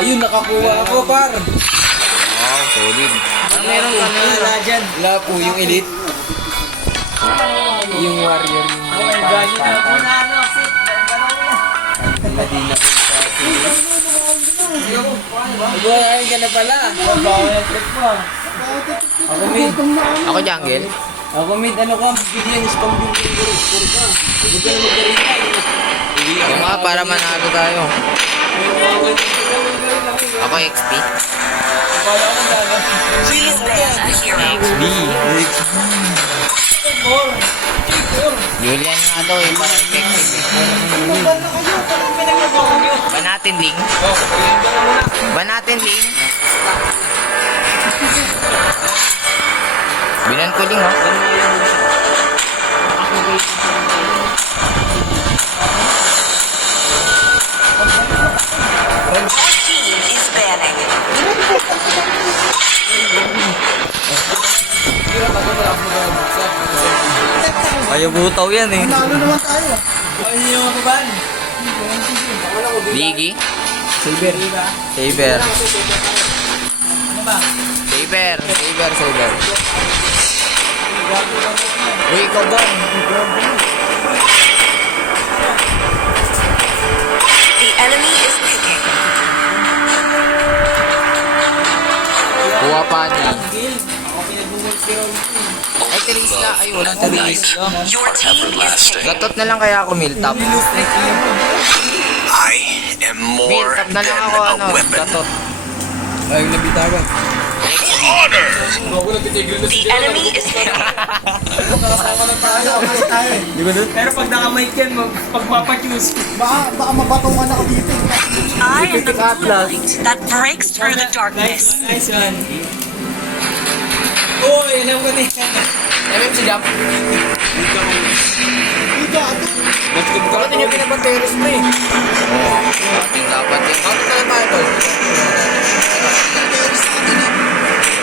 Ayun, nakakuha ako, par. Wow, solid. Meron ka na. Wala dyan. Wala po, yung elite. Yung warrior, yung Madina. Ay, ka na pala. Ako mid. Ako jungle. Ako mid, ano ka? Bigyan is pang-bigyan ko. Huwag ka na magkarita. Oo nga, para manalo tayo. Ako XP. XP. Julian nga daw eh, para effective. Ba natin link? Ba natin link? Binan ko link, oh. Ayaw butaw yan eh. Nalo naman tayo. Ayun yung mga baban. Biggie. Silver. Saber. Ano ba? Saber. Saber. Saber. Uy, ikaw ba? The enemy is picking. Kuha pa ni. Gil. Ako pinag-google pero Ay, Teris na. Ay, walang Teris. Your team is picking. Gatot na lang kaya ako Miltap. I am more Miltap na than lang ako a ano. weapon. Gatot. ay, nabitawan. Honor! The enemy is picking. Di ba doon? Pero pag nakamay yan, pagpapachoose. Baka mabatungan ako dito. I am the moonlight that breaks through the darkness. Nice one. Uy, alam ko na yan. MM si Jump. Dito ato. Bakit niyo pinapanteros mo eh? Oo. Dapat yung out na lang tayo tol.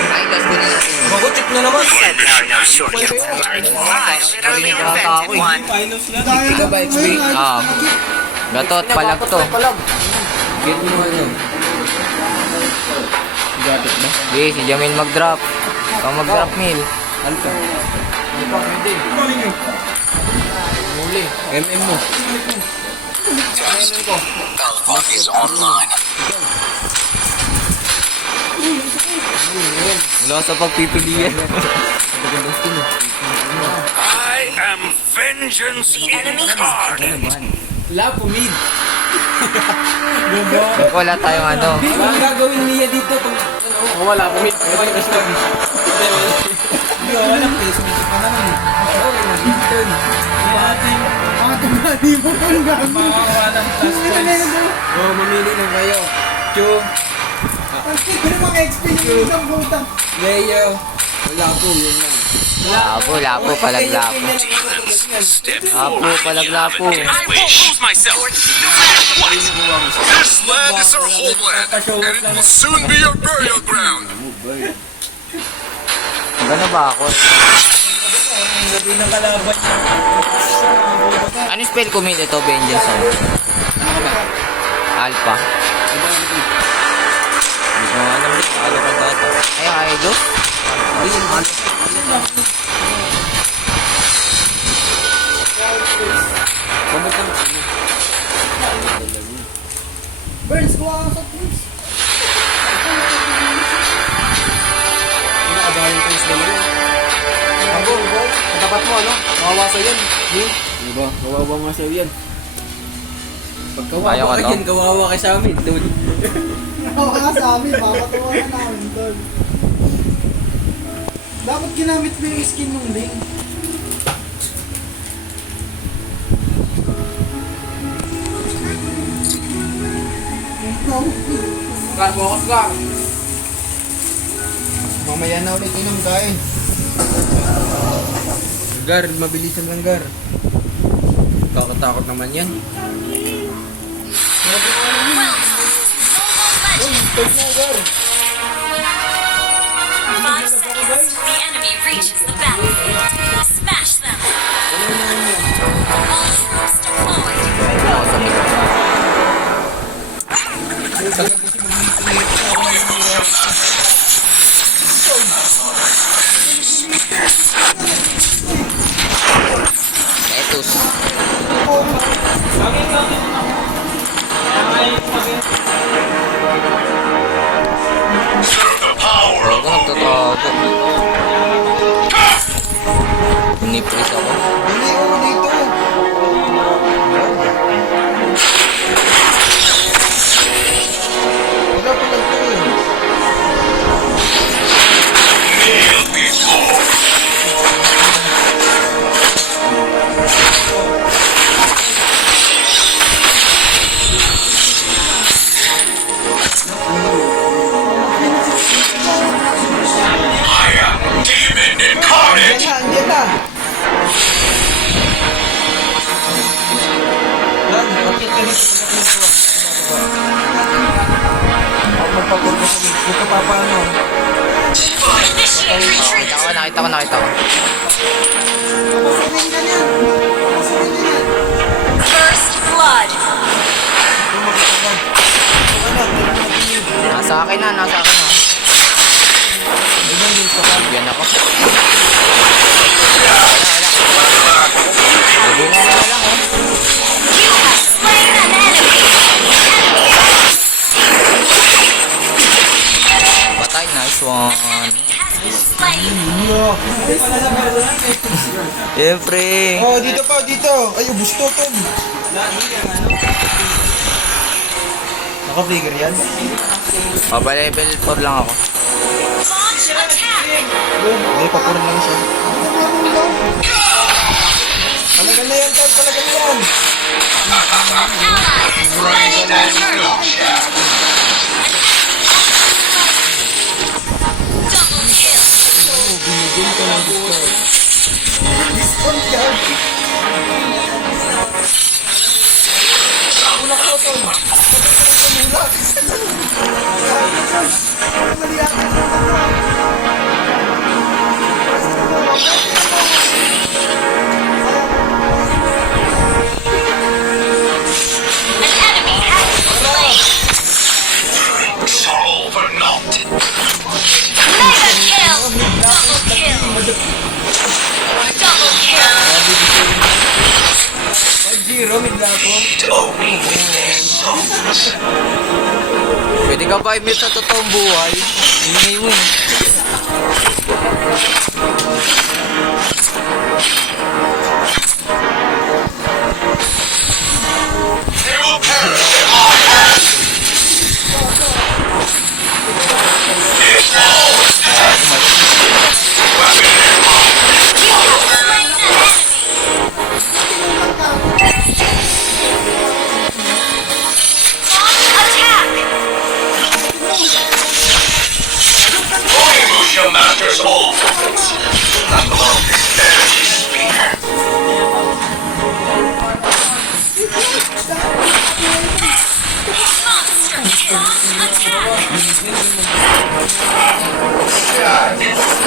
Ay, last ko na natin. Makutik na naman. There are no shortcuts. I literally invented one. Finals na. Dahil Ika ba, XP? Ah. Gatot, palag to. Get mo ano. Gatot ba? Sige, si Jamil mag-drop. Ikaw mag-drop, Mil. Alpha. Alpha, hindi. Muli. MM mo. Alpha is online. Wala sa pagpipilian. I am vengeance The enemy is picking. Wala po, mid. Wala tayong ano. Ano ang gagawin niya dito kung ano? Wala po, mid. Ito yung kasi hindi, wala po. Sumisip ka naman eh. Oo, nag-intern. Mga tumali mo kung gano'n. Walang plus points. Oo, mamili lang kayo. Q, Pero mga XP yung isang butang. Leo. Wala po, yun lang. Lapo, palaglapo. Lapo, palaglapo. I won't lose myself. What? This land is our homeland, and it will soon be your burial ground. Gano ba ako? Ang gabi ng kalaban niya. Ano spell ko, Mil? Ito, Vengeance. Oh. Ano ba? Alpha. Hindi ko alam din. Ano ka data? Ay, Aido? Hindi, yung ano. Kamot ka ano? Burns, kuha ka sa please. Nakagaling tayo sa dalawa. Kabol, bol. Tapat mo, ano? Mawawasa yan. Di ba? Kawawa nga sa'yo yan. Pag Ayaw kawawa ka ka to? yan, kawawa ka sa amin, tol. Oo nga sa amin, papatawa na namin doon. Dapat ginamit mo yung skin ng Ling. No. Gar, bukas gar. Mamaya na ulit inom kain. Gar, mabilisan lang gar. Kakatakot naman yan. Stop na gar. 5 seconds. The enemy reaches the battlefield. Smash them. All troops deployed. Pinipris ako. Hindi, oo, dito. Wala pala ito eh. I am demon incarnate. Andiyan na. Yan, bakit ka dito pag magpapurga sa mga. Dito pa paano? Initiate retreat. Nakita ko. Papasarin ka niyan. Papasarin ka niyan. First blood. Nasa akin na. Bigyan ako. Wala. Bubungan ko na lang, oh. You have slain an enemy. Patay, nice one. Slain. Siyempre. Oh, dito pa, dito. Ay, ubus to, Tom. Naka-figure yan? Level 4 lang ako. Launch attack. Hindi, papurin lang siya. Palagan na yan, Tom. Palagan na yan. Ally has slain an turtle. Double kill. Discount ka. Ulak ko, Tom. Ulak. Mali ako. An enemy has been slain. Sorrow for naught. Mega kill. Double kill. Double kill. 5-0, bigla ako. Pwede ka 5 minutes sa totoong buhay. Ingay mo eh. They will perish in my hands. It's all weapon in mind. You have slain an enemy. Launch attack. Onimusha masters all puppets. Not alone this energy speaker. Monster kill. Attack.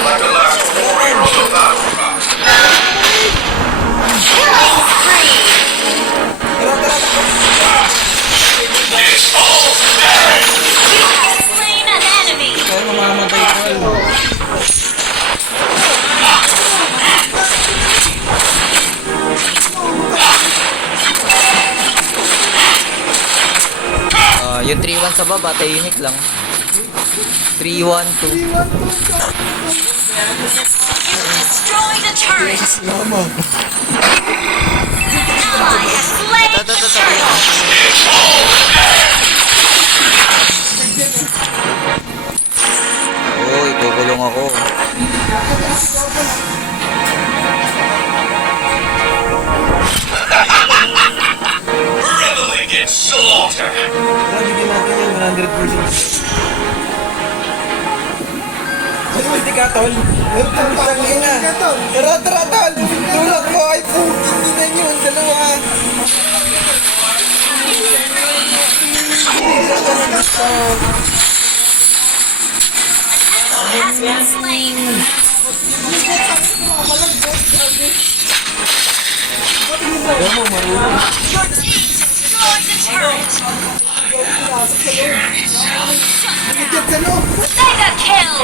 Like the last warrior on the battleground. Killing spree. It's all dead. You have slain an enemy. Kaya mamamatay ko. Yung 3-1 sa baba, tahimik lang. 3-1-2. Destroy the turret. Lama. Ally has slain the turret. Oh, ikukulong ako. Reveling in slaughter. Bigyan natin yan, 100%. Ay, ulti ka, tol. Putang ina. Tara, tara, tol. Tulak mo. Ay, putin nila nyo. Ang dalawa. Has been slain. Your team destroyed the turret. Mega kill.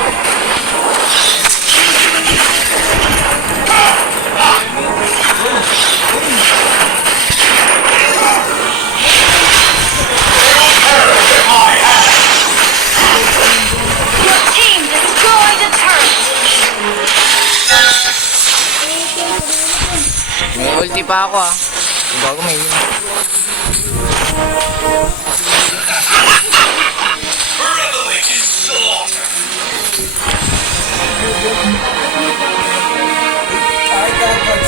Your team destroyed a turret. pa ako ah. Bago may yun. Reveling in slaughter. Ay, dapat.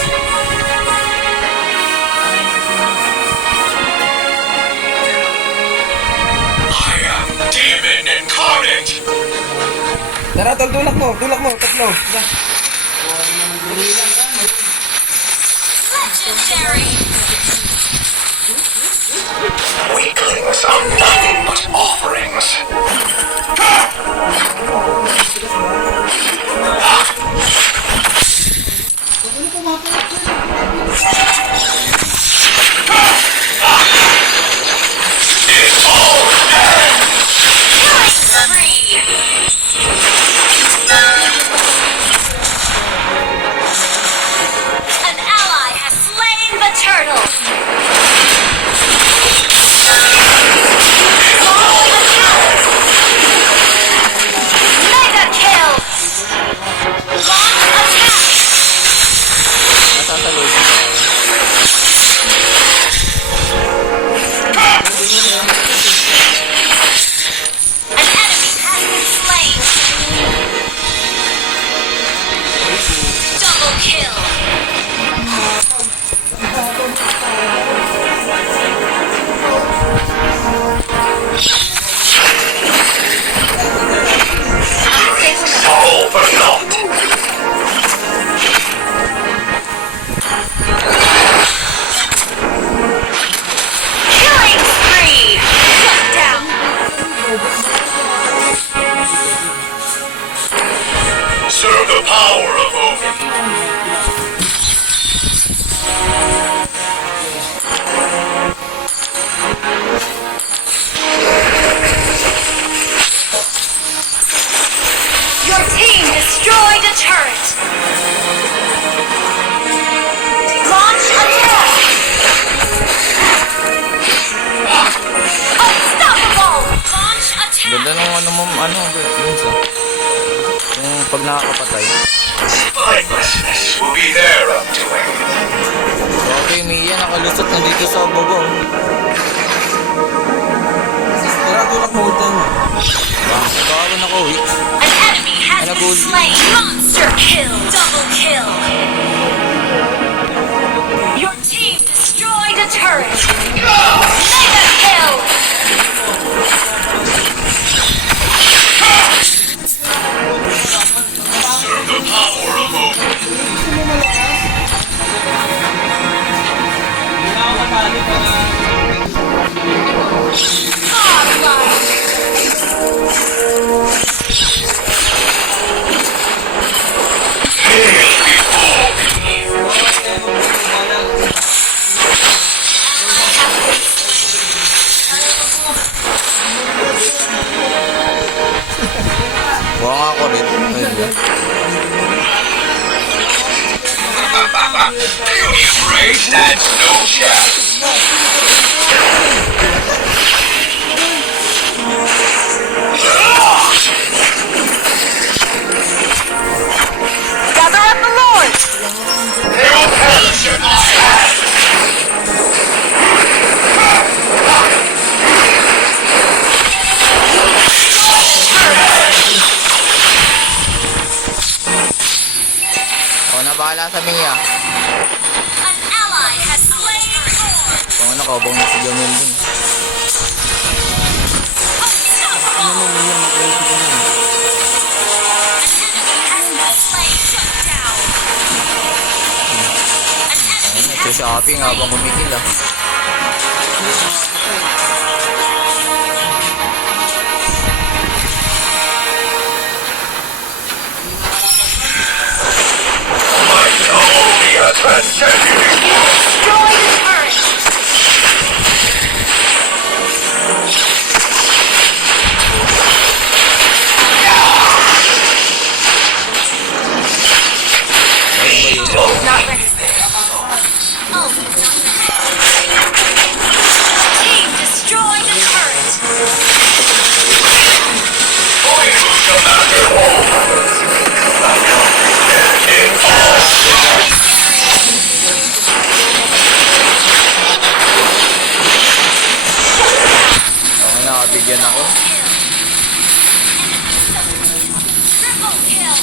I am demon incarnate. Tara, tol, tulak mo, tatlo. Tara. Legendary. Weaklings are nothing but offerings. It's all Killing spree. An ally has slain the turtle. Mega kill. Launch attack. Nasa sa loob. An enemy has been slain. Double kill. all for naught. Killing spree. Shut down. Serve the power of Odin. Your team destroyed a turret. Launch attack. Unstoppable. Launch attack. Ganda nung ano mo, minsan. Yung pag nakakapatay. Spinelessness will be their undoing. Okay, Mia, nakalusot nandito sa baba. Tara, tulak mo dyan. Nakawan ako, eh. An enemy has been slain. Monster kill. Double kill. Your team destroyed a turret. Mega kill. Serve the power of Odin. Godlike. Buha nga ako rin. Ayun ba? Beauty of Ray stands no chance. Gather up the Lord. They will perish in my hand. Ako na bahala sa Mia. An ally has slain Thor. Kung ano, kaubang na si Jamil dun. Unstoppable. An enemy has been slain. Shut down. An enemy Ayun, has been nagsishopping habang slain. kumikil ah. Magnolia transcending. Destroy the turret. Not ready. Oh, not ready. Bigyan ako. Triple kill.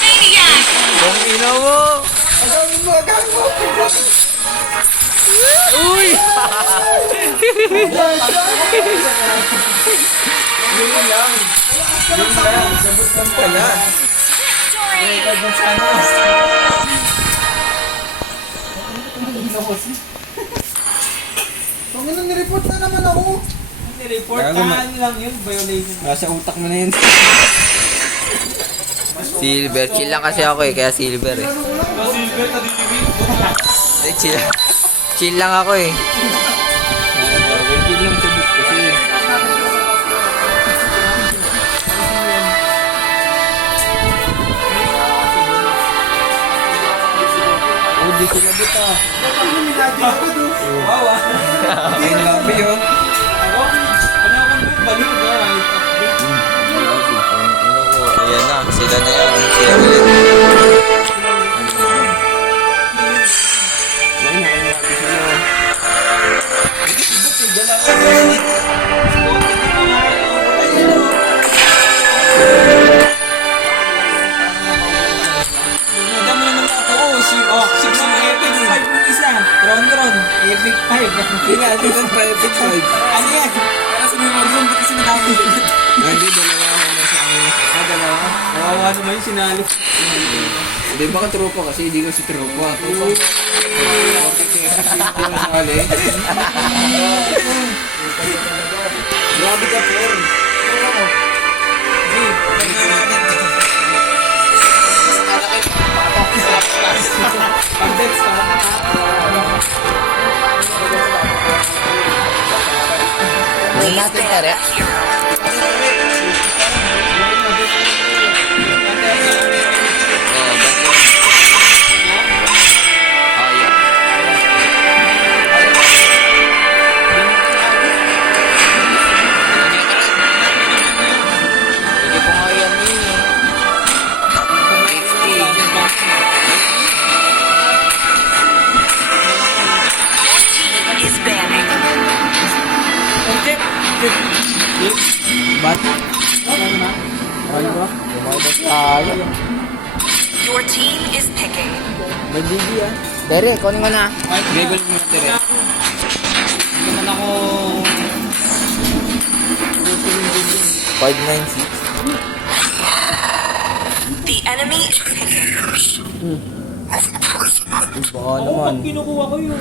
Maniac. Kung ina mo! Agawin mo, agawin mo! Uy! Yun lang. Sabot lang pala. Victory. Panginoon, nireport na naman ako. Report lang yun, violation. Nasa utak mo na yun. Silver. Chill lang kasi ako eh. Kaya silver eh. Silver na divi. Eh, chill. Chill lang ako eh. Chill lang sa book kasi. Oh, di ko nabot ah. Wow ah. Ay, labi yun. Ako, ano akong baliw na. Ayan na. Sila na yan. Sila ulit. Dami naman ako. Oh, 6 ang epic 5 yung isa. Ron. Epic 5. Hindi nga, hindi ng private side. Ano yan? Para sa mga room, ba't kasi nadami yun? Hindi, dalawa na sa amin. Dalawa. Kawawa naman yung sinalo. Hindi, baka tropa kasi, hindi ko si tropa. Tropa. Hindi mo sali. Grabe ka, Fer. Pag-dets ka. Hindi natin kaya. Is banning. Bat? Your team is picking. May Gigi ah. Dere, kunin mo na. Gregol mo na tira. Hindi naman ako... 596. The enemy is picking. Baka naman. Kinukuha ko yun.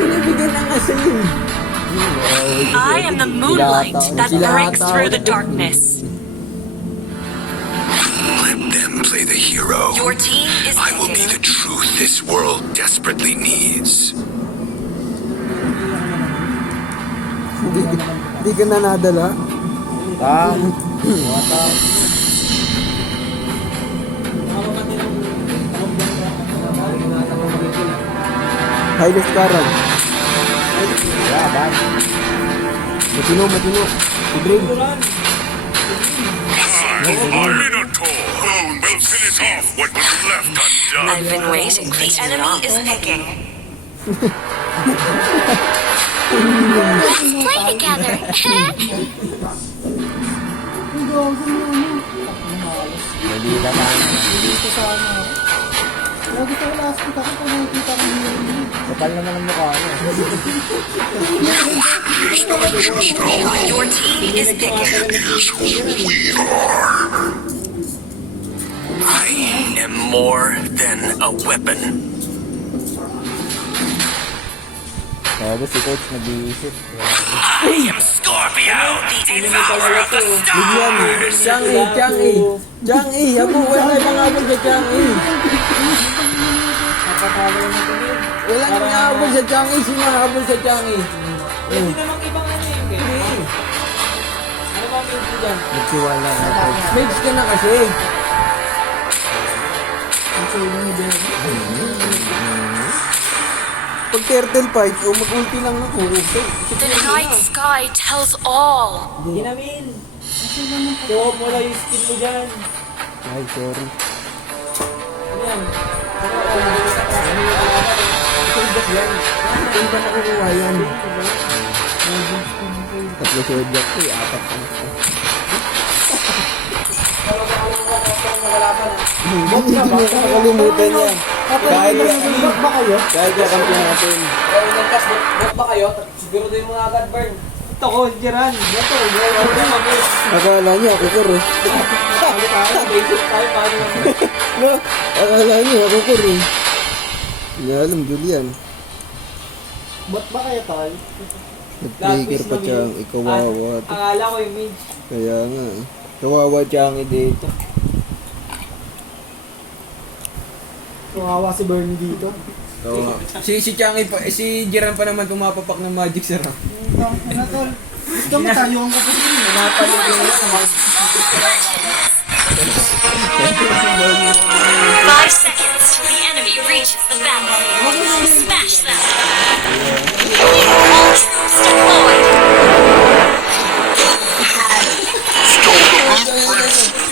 Binibigyan na kasi yun. I am the moonlight that breaks through the darkness. Let them play the hero. Your team is I will be the picking. truth this world desperately needs. Hindi ka na nadala? Highlight Karan. Matino. Ibrahim. Minotaur will finish off what was left undone. I've been waiting. The enemy is picking. Let's play together. Kapal naman ang mukha niya. Your team is picking. Is who we are. I am more than a weapon. Kaya si Coach nag-iisip. I am Scorpio, the devourer of the stars. Chang E, ako wala tayong mga abol sa Chang E. Walang mga abol sa Chang E, sino ang abol sa Chang E? Hindi namang ibang ano yun. Ano ba ang pinto dyan? Nagsiwala na Coach. Mix ka na kasi. Pag turtle fight, o mag-ulti lang ako. The night sky tells all. Hindi namin. Kuha mo lang yung skin mo dyan. Ay, sorry. Ano yan? Ano yan? Saan ba nakukuha yan? Tatlo si Jack ko, apat pa na. Hindi mo nakakalimutan yan. Kahit Ba't ba kayo? kahit yung kampiyon natin. Oh, inangkas, bot ba kayo? Siguro din mo na agad, Bern. Ito ko, Jiran. Ito, Akala niya ako kuro. Basic tayo, paano naman? Akala niya ako kuro. Hindi alam, Julian. Ba't ba kayo tayo? Nag-trigger pa siyang ikawawa. Akala ko yung mage. Kaya nga eh. Kawawa siyang dito. Kawawa si Bernie dito. Oo. Si Changi pa, si Jiran pa naman tumapapak ng magic sir. Ano tol? Gusto mo tayo ang kapatid mo. Napanood yung sa mga 5 seconds till the enemy reaches the battlefield. Smash them. All troops deployed.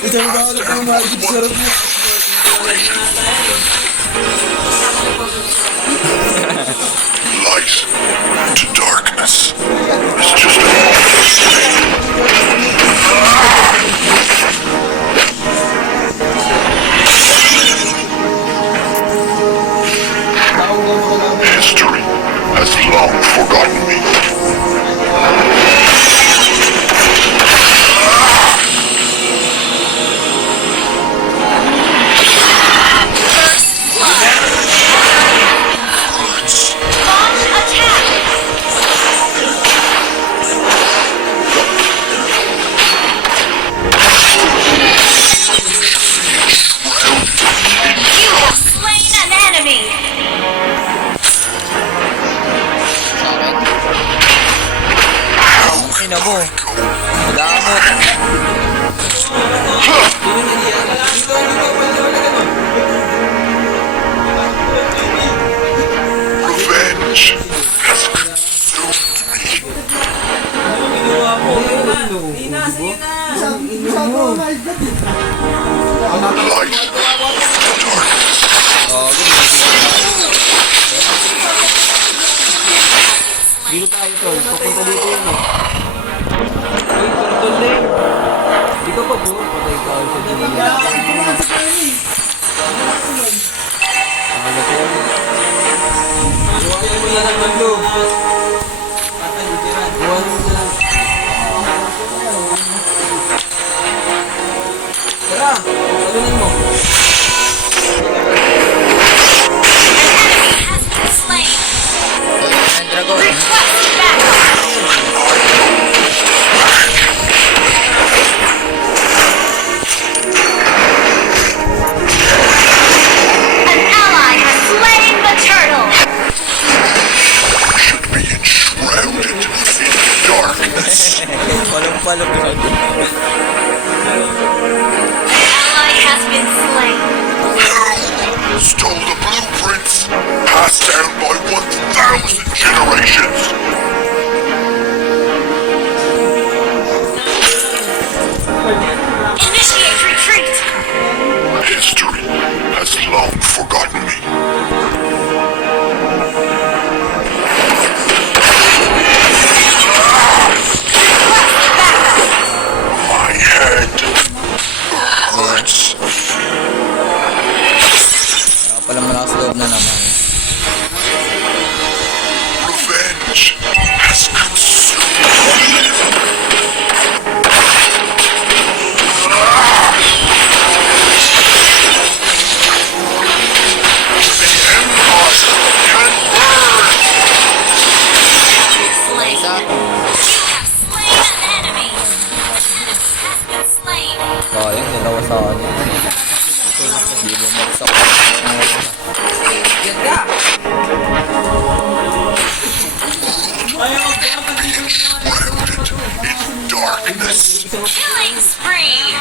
Isang balot ng magic sir. Light to darkness. It's just a moment. History has long forgotten me. Launch attack. You have slain an enemy. Ina mo. Madamot. Revenge has consumed me. Light to darkness. dito tayo tol. Papunta dito yun eh. Di ka pa po. Patay ka sa dito. Iwanan mo yan ang mundo. Iwanan mo yan. Tara, salunin mo. An enemy has been slain. Request backup. An ally has slain the turtle. Should be enshrouded in darkness. Walang palo yun. Ally has been slain. Who stole the blueprints passed down by 1,000 generations? Initiate retreat. History has long forgotten me. My head hurts. Palang malakas loob na naman. Revenge has consumed me. The Empire can burn. Slain. You have slain an enemy. An enemy has been slain. Sayang, dalawa sa kanya. Hindi mo magsak. In darkness. Killing spree.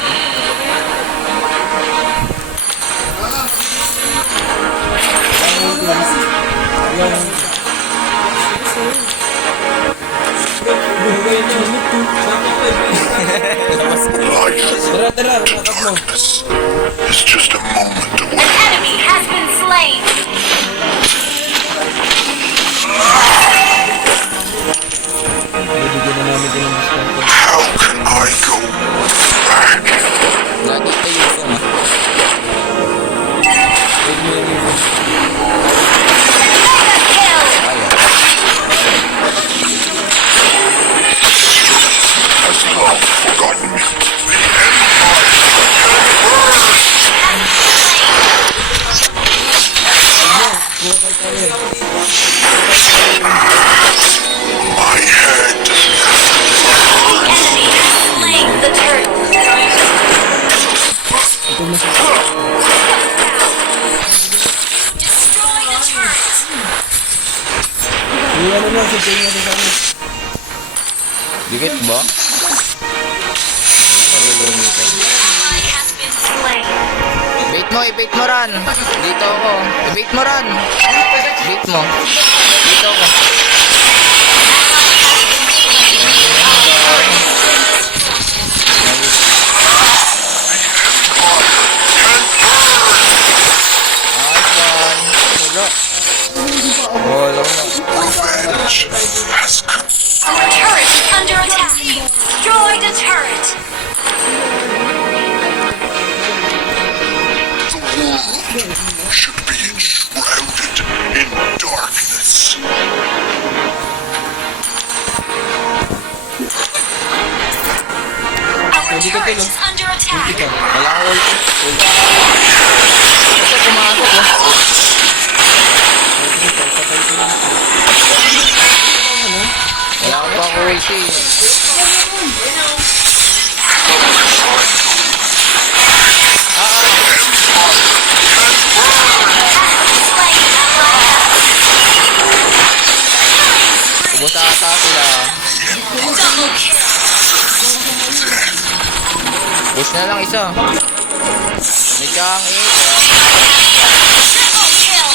Life Tara, to nakap mo. darkness is just a moment An away. enemy has been slain. Ano lang, sige nga sa kanya. Dikit ba? Ally has been slain. Bait mo, i-bait mo ran. Dito ako. I-bait mo ran. Bait mo. Dito ako. Nice one. Wala. Wala na. Revenge has come. Our turret is under attack. Destroy the turret. The world should be enshrouded in darkness. Our turret is under attack. Wala akong ulti. Ito, pumasok oh. Wala akong pa ulti. Ubus ata sila. Double kill. Ubus na lang isa. May tiyang Triple kill.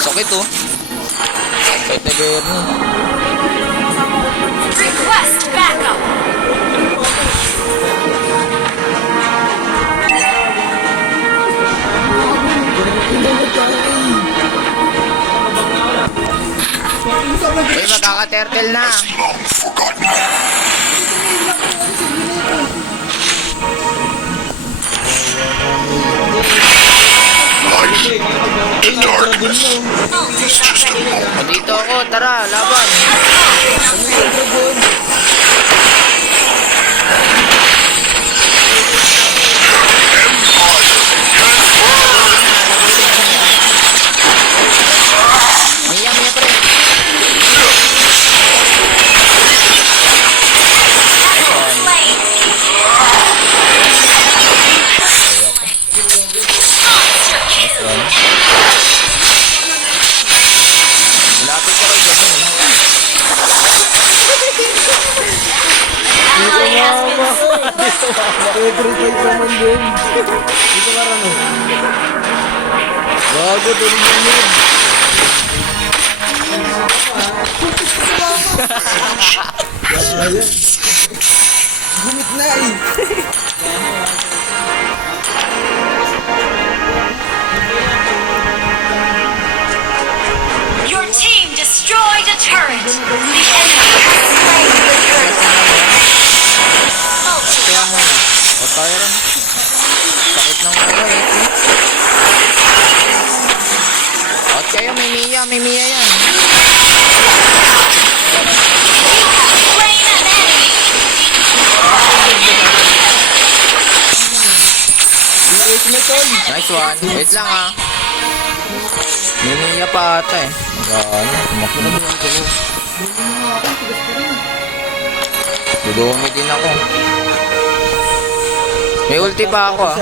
sakit oh. Sakit na Bernie. Request backup. Uy, magkaka-turtle na. Long forgotten. Light to darkness. It's just a moment. Dito ako, tara, laban. Mia, Mia pre. Slain. Monster kill. Lapit ka kay Jason. Ally has been slain. Every fight naman din. Dito ka rin, oh. Bago, tuloy na yun. Gumit na eh. Your team destroyed a turret. The enemy has slain the turret. Kaya mo na. O tayo rin. Sakit ng ulo eh. At kayo, may Mia yan. Slain an enemy. Nice one. Wait lang ah. May Mia pa ata eh. Ano? Tumakbo. Dudumi din ako. May ulti pa ako ah.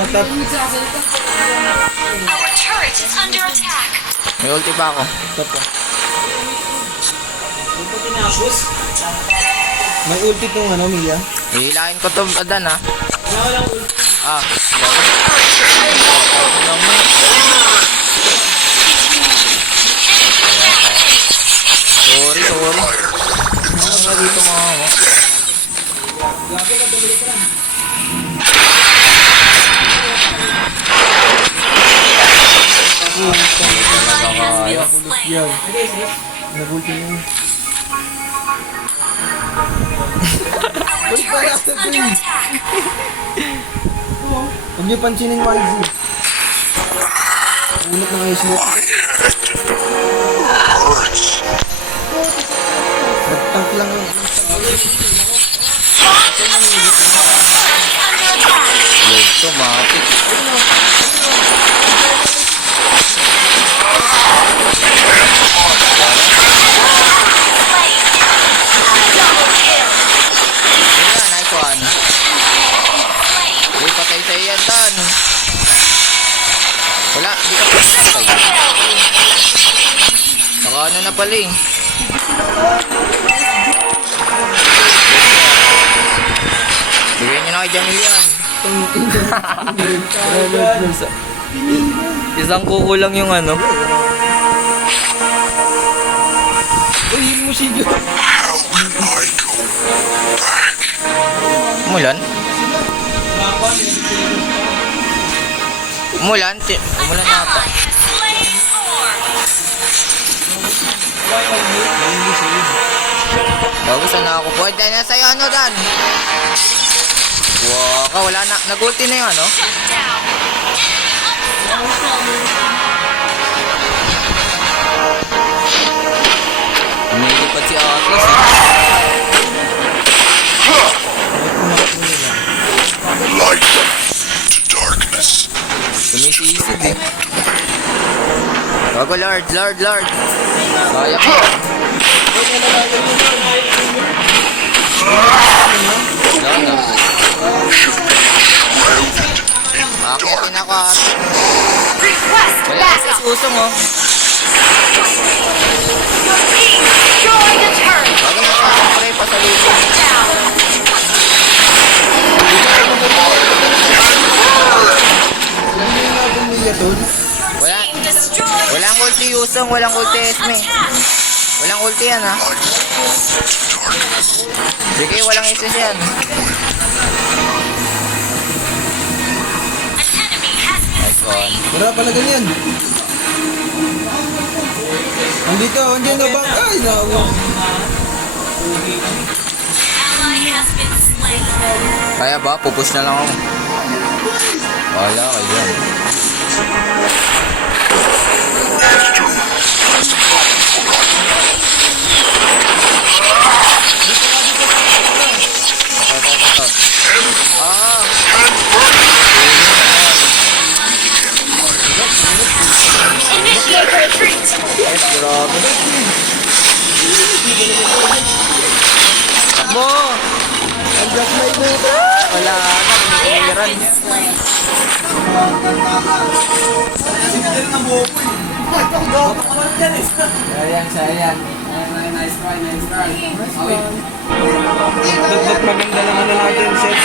Our turret is under attack. May ulti pa ako. May ulti tong ano, Mia. Hihilahin ko to Adan ah. Ah. Sorry. Ano ba dito mga mo? Ally has been slain. Yan. Nag-ulti na yun. Our turret is under attack. Huwag niyo pansinin yung YZ. Unat na kayo smoke. Hurts. Nag-tank lang yun. Under attack. Load to, matik. Slain. Double kill. Yan, nice one. Slain. Uy, patay sa iyan, Dan. Wala, di ka pa patay. Triple kill. Naka-ano na pala eh. Bigyan nyo na kay Jamil yan. Isang kuko lang yung ano. Uy, yun mo siya. How can I go back? Umulan? Umulan? Umulan na ata. Ally has slain Thor. Bago sana ako po. Dahil na sa'yo ano Dan? Wow ka, wala na. Nag-ulti na yung ano? Shut down. Umilipat si Atlas eh. Light to darkness. Sumisisid eh. Bago Lord. Sayang ko. Wala na. Akitin ako at Request wala kasi backup. susong oh. Team, destroy the turret. Bago na sa pre pa sa lupo. Down. Wala. Team destroy. Walang ulti Yusong, walang ulti Esme. Attack. Walang ulti yan ha. Sige, walang SS yan. An enemy has been Nice one. Wala pala ganyan. Andito, andyan na ba? Ay, nawa. Ally has been slain. Kaya ba? Pupush na lang ako. Wala kayo dyan. Initiate retreat. Yes, grabe. Takbo! Wala na, pinipiran niya. Slain. Sayang. Nice try. Dagdag maganda naman na natin, set.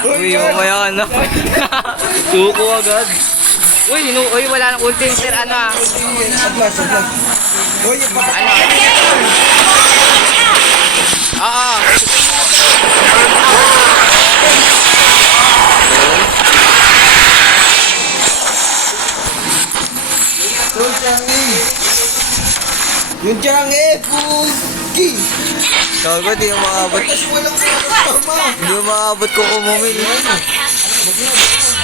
Uy, mamaya na. Suko agad. Uy, wala nang ulti yung sir, ano ah. Atlas. Uy, yung paka... Ano? Oo. Yung Chang'e, Pugi! Gago, di umaabot. Walang tama. Di umaabot ko kumumil.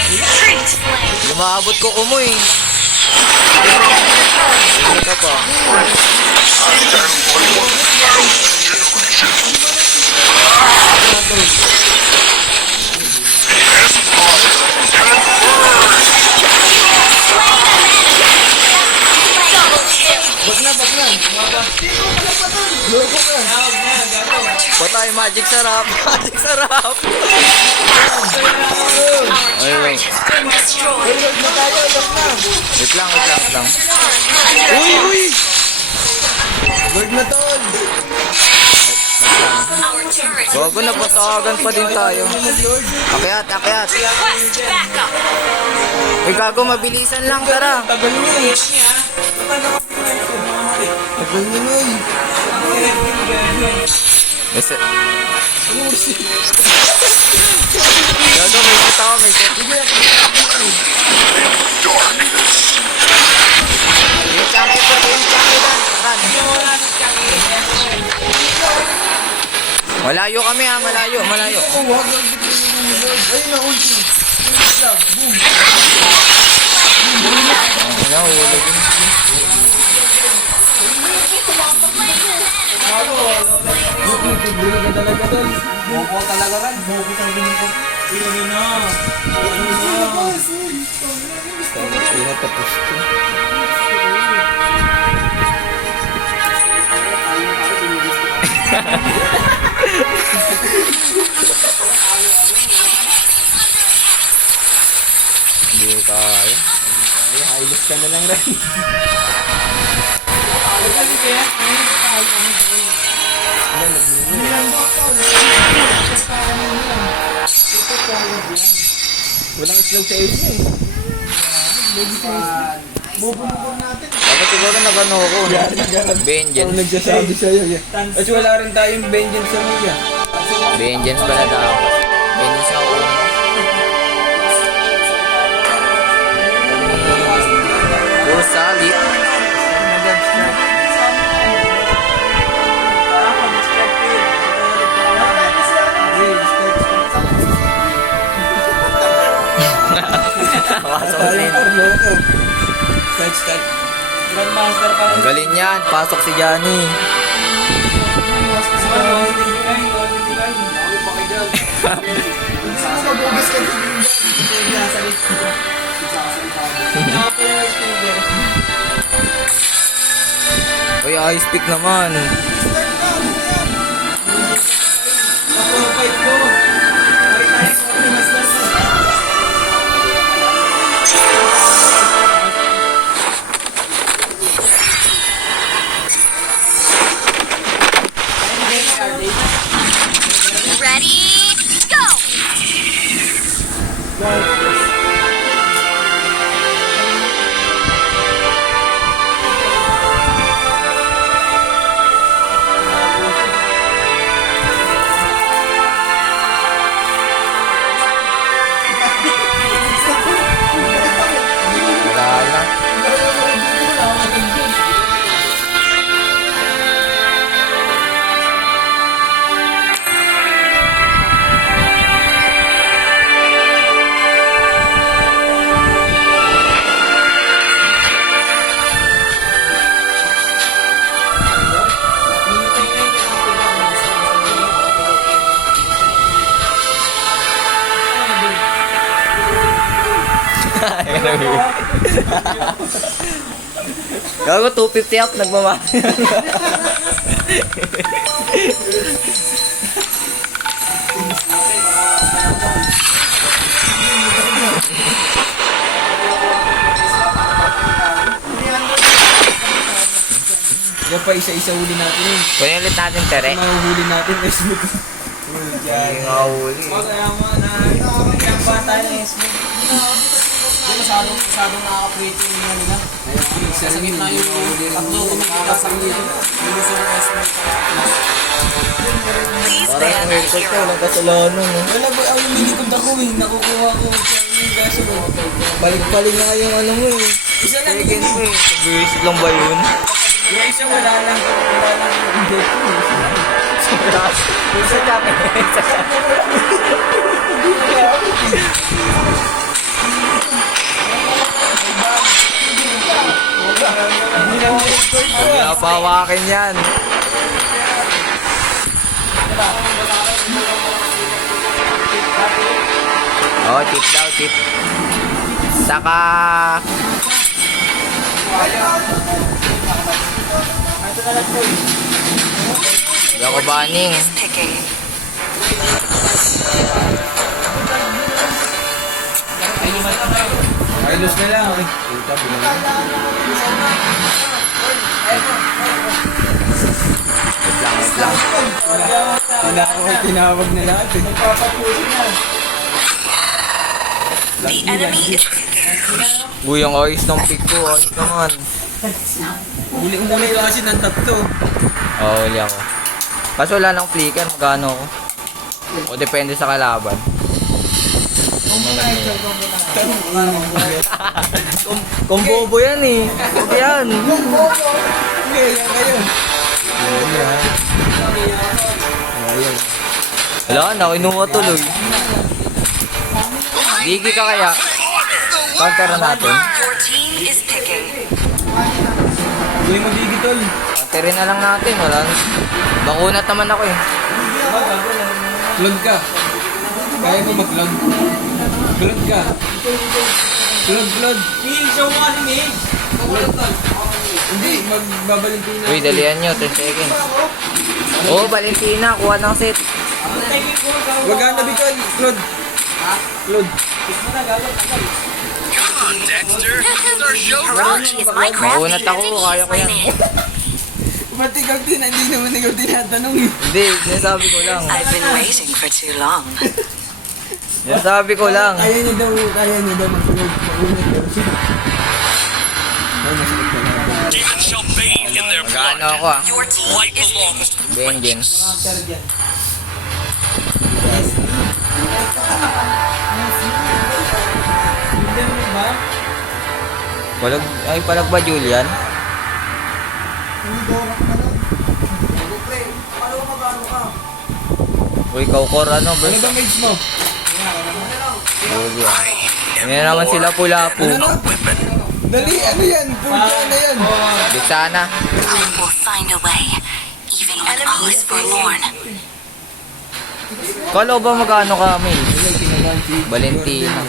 Retreat. Di umaabot ko kumoy. Ito pa. Double kill. Bag na. Loko ka. Patay, magic sarap. Magic sarap. Ayun. Destroyed. Log na tayo, log na. Wait lang. Uy! Lord na tol. Our turret. Gago, napatawagan pa din tayo. Lord. Akyat. Request backup. Uy, gago, mabilisan lang, tara. Tagal nyo eh. Tagal nyo na eh. Yes, gago, may set ako, may set. Yung changay po, yung changay lang. Ran. Malayo kami ha, malayo. Oh, wag lang bitin mo Lord. Ayun na, ulti. Nahulog yun. Bumili ka talaga doon. Buko talaga rin. Buko talaga nito. Ilagay na. Tapos ko. Hindi tayo. Ay, high ka na lang rin. Walang slow sa ace niya eh. Dapat siguro nag-ano ako. Vengeance. Ang nagsasabi sa'yo yan. Kasi wala rin tayong vengeance sa media. Vengeance pala daw. Vengeance ako. Puro salit. Pasok na yun. Start. Grandmaster pa. Ang galing yan. Pasok si Johnny. Mabugas ka din. Uy, ice pick naman. Ready, go! Wala na. Gago 250 up nagbaba. Yan pa isa-isa huli natin yun. Kunin ulit natin tere. Mahuhuli natin. Hindi nga huli. Kaya mo na ilang ba tayo ng SB? Masyadong nakaka-pretty yung mga nila. Sa gitna yung tatlo kumikita sa kanila. Yung gusto ng SB. Please Parang ang haircut ko, walang kasalanan. No? Wala ba ang umilikod ako eh. Nakukuha ko sa yung beso ko. Balik-balik na yung ano mo eh. Isa lang Second mo eh. Visit lang ba yun? yung isa wala lang. Wala lang yung hindi ko. Isa kami. Hindi na pawakin yan. Oh, tip daw, tip. Saka... Hindi ako banning. picking. Ayos na lang eh. Puta, binalik. Wait lang. Tinawag na lahat eh. The enemy is Uy, ang ayos ng pick ko. Ayos naman. Uli ko kasi ng tatlo. Oo, huli ako. Kaso wala nang flicker. Magkano ako? O depende sa kalaban. Kombobo yan eh. Huwag yan. Wala na, kinuha tuloy. Digi ka kaya? Counter na natin. your team is picking. Hindi mo digitol. Counterin na lang natin. Wala. Bakunat naman ako eh. Clone ka. Kaya mo mag-clone. Clone ka. Clone. Mil, show mo kasi Mil. Hindi, magbabalintin na. Uy, dalihan nyo. 10 seconds. Oo, Valentina. Kuha ng set. Wag ka na bitol. Clone. Clone. Come on, Dexter. It's our show. Hiroshi is Minecraft Makunat ako. and Kaya ko he's yan. winning. Ba't ikaw hindi naman ikaw tinatanong eh. Hindi, sinasabi ko lang. I've been waiting for too long. Sinasabi ko lang. Kaya niya daw magsunod. Maunod daw siya. Ay, masakit na lang. Demons shall bathe in their Mag-ano blood. ako ah. Your team Light is belongs to the Vengeance. After dyan. Hindi mo ba? Palag ba Julian? Uy, Kaukor, ano ba? Ano ba mage mo? Julian. May naman sila pula-pu. Dali, ano yan? Pulga na yan. Di sana. We'll find a way, even when all is forlorn. Kala ba mag-ano kami? Valentina.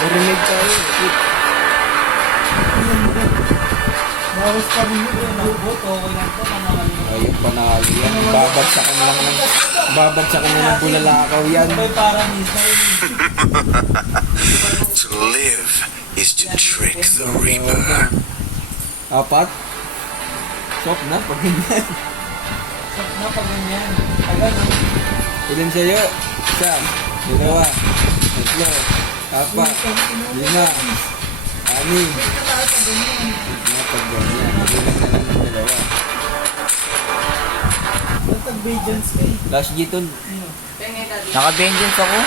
Marinig tayo. Bawas pa rin yun. Nagbot, okay lang to. Ayun, panalo yan. Babagsakan na ng bulalakaw yan. May paramis na rin. To live is to trick the Reaper. Apat? Sok na, pag ganyan. Sok na pag ganyan. Tagal na. Ilan sa'yo? Isa, dalawa, tatlo, apat, lima, anim. Na pag ganyan. Ilan na lang ng dalawa. Ba't nag-vengeance ka eh? Last G-Tol. Naka-vengeance ako.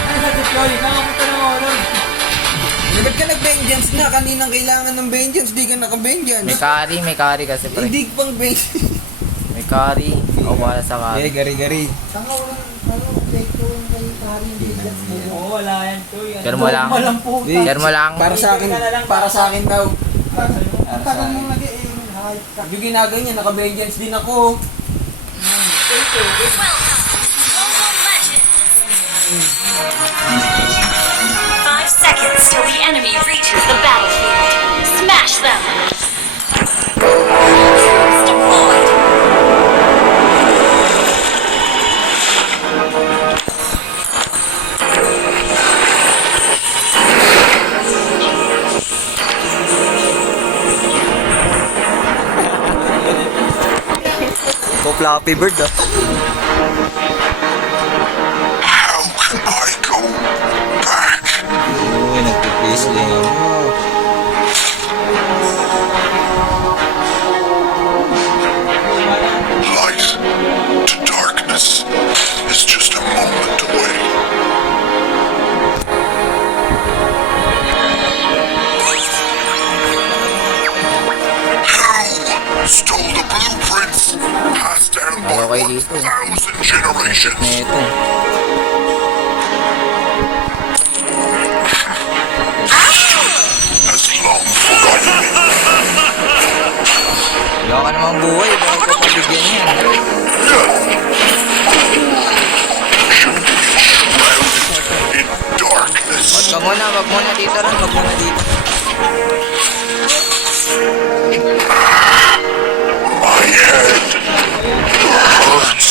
Ano sa Titloy? Nakapunta na ako nun. Ba't ka nag-vengeance na? Kaninang kailangan ng vengeance, di ka naka-vengeance. May carry kasi pre. Hindi pang vengeance. May carry. Ako wala sa carry. Gari-gari. Oo, wala yan to. Share mo lang. Walang puta. Di, Share mo lang. Para sa akin daw. Ang tagal mong nag-i-aim. Yung ginaganyan, naka-vengeance din ako. Welcome to Mobile Legends! 5 seconds till the enemy reaches the battlefield. Smash them! Deployed! Ko Flappy Bird ah. How can I go back? Uy, nagpi-place din ako. Light to darkness is just a moment away. Who stole the blueprints passed down by Okay dito. 1,000 generations? Neto. Has long forgotten me. Wala ka namang buhay. Bakit ko pabigyan yan? In darkness. Wag muna dito rin. Wag muna dito. My head hurts.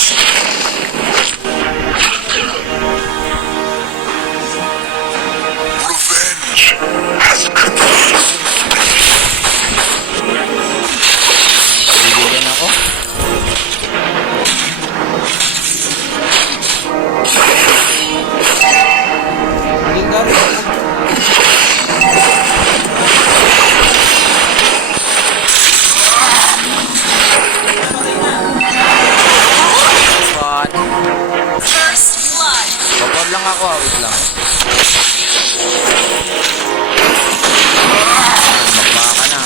Revenge has confused me. Bibigyan ako. Hindi ka. Squad. First blood! Kapag lang ako. Wait lang. Bakba ka na.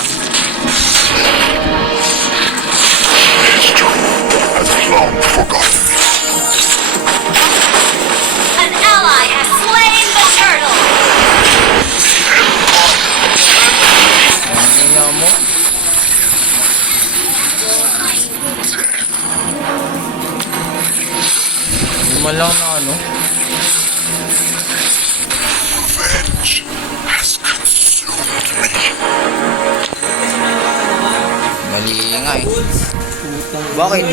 History has long forgotten me. An ally has slain the turtle! Ang niya mo. Hindi man lang na ano. Revenge has consumed me. Mali nga eh. Bakit?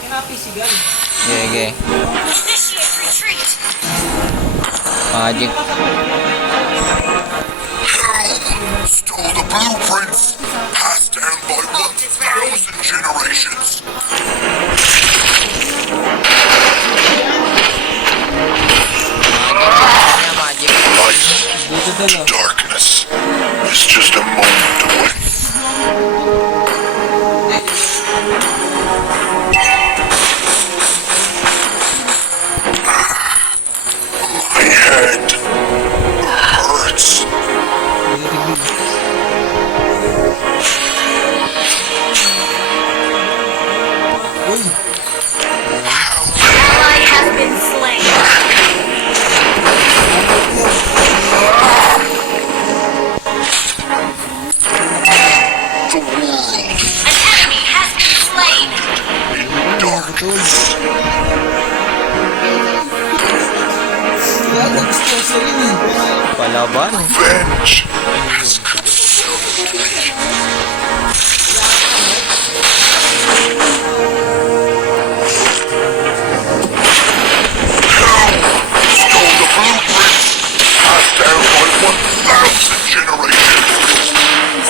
Kinapisigan. Sige. Initiate retreat. Magic. Stole the blueprints, passed down by 1,000 generations. Kanya magic. Light Dito doon to darkness is just a moment away. My head hurts. Ally has been slain. The world An enemy has been slain. in darkness. Kaya nag-stress rin eh. Palaban. Revenge has consumed me. Stole the blueprints, passed down by 1,000 generations.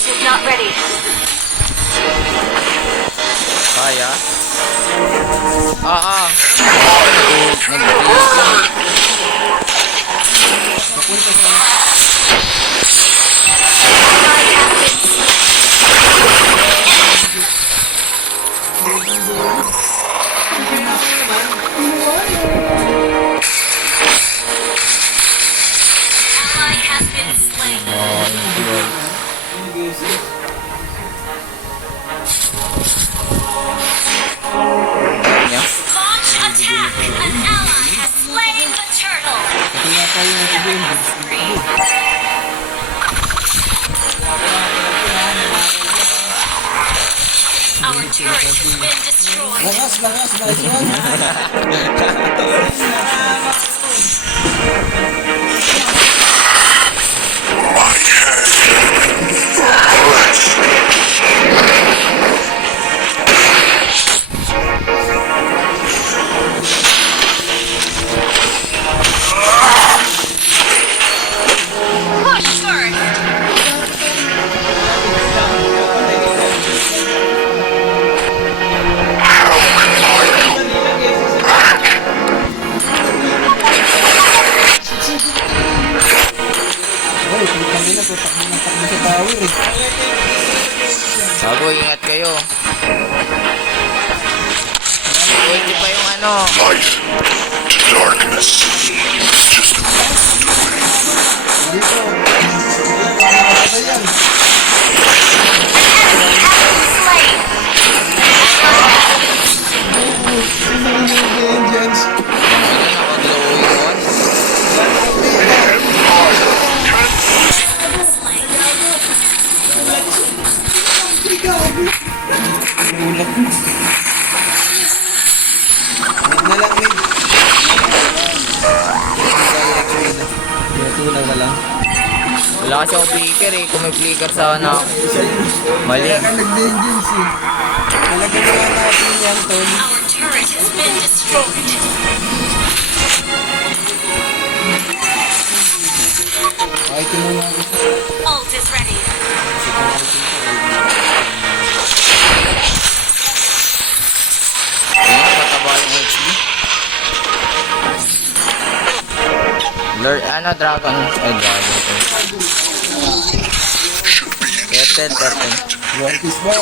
Ship not ready. Kaya. Ah. Ally has been slain. Ally has been slain. Kanya. Launch attack. An ally has slain the turtle. Killing spree. Our turret has been destroyed. Lakas, nice one. My head hurts. Push first. Oy, putang ina, tutakbo ng takbo sa tower eh. Bago, ingat kayo. Pwede pa yung ano. Light to darkness is just a moment away. Dito. Nakakatay yan. Slain. Vengeance. Nakaglow yun. Ulat. Mid na lang, mid. Tulang na lang. Wala kasi akong flicker eh. Kung may flicker sana ako. Mali. Kaya ka nag-vengeance eh. Talaga na natin yan, tol. Our turret has been destroyed. Ay, tinuna ako. Ult is ready. Tingnan, mataba yung HP. Lord, ano, dragon? Ay, dragon. Should be in Turtle. What is ba?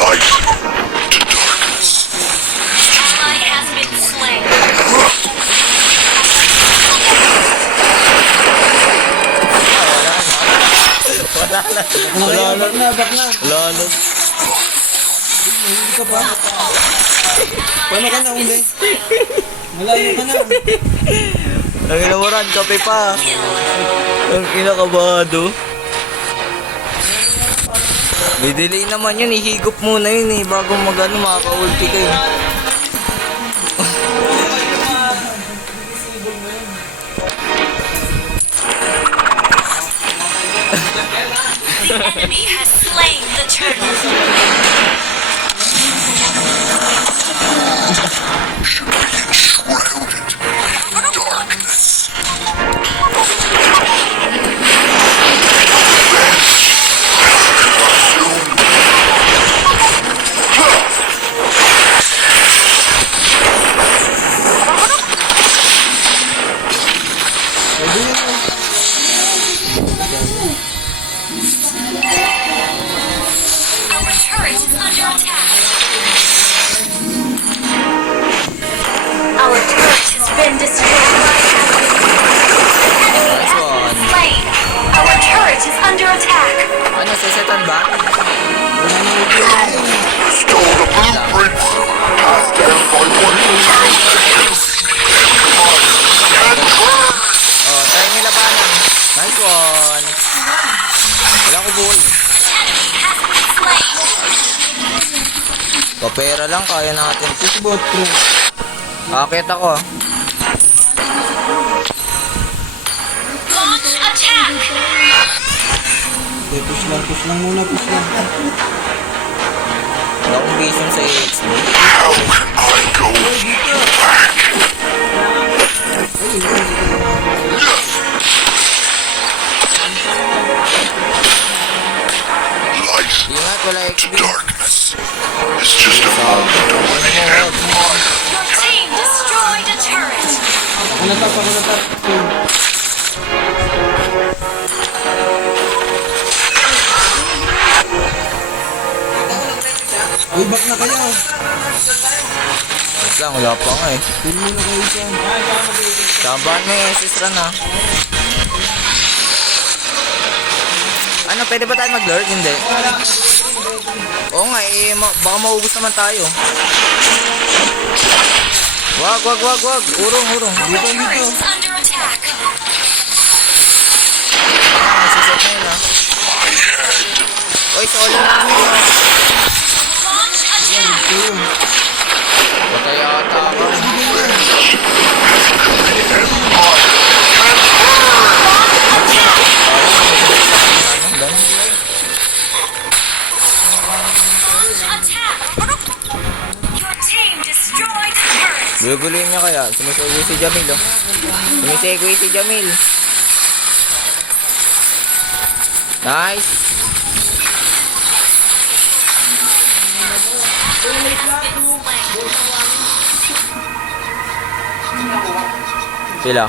light to darkness. Ally has been slain. Wala na. Back na. Wala na. Hindi ka pa. Paano ka na uli? Malayo ka na. Ang inawaran, kape pa. Ang inakabado. May delay naman yun, ihigop muna yun eh, bago makaka-ulti kayo. The enemy has slain the turtle. Shrouded in darkness. Our turret is under attack. Our turret has been destroyed. Enemy has been slain. Our turret is under attack. Ano, sesetan ba? Stole the blueprints. Passed down by one of Oh, tayo may labanan. Nice one. Wala ko buhay. Enemy has been slain. Papera lang, kaya natin. Bot, pre. Akit ako ah. Launch attack. Okay, push lang muna, push lang. Wala akong vision sa AXP. How can I go back? Light Ingat, wala to XP. darkness. It's just a moment away and mine. Your team destroyed a turret. Ano tap? Uy, back na kayo. Wait lang, wala pa nga eh. Pili mo na kayo dyan. Sabahan mo yung SS run ah. Ano, pwede ba tayo mag-lurk? Hindi. Oo nga eh, baka maubos naman tayo. Wag. Urong. Our turret is under attack. Nasiset na yun ah. Oy, solo namin ah. Launch attack. Patay ata ako. Launch attack. Your team destroyed a turret. Guguluhin niya kaya. Sumisegue si Jamil oh. Sumisegue si Jamil. Nice. Sila.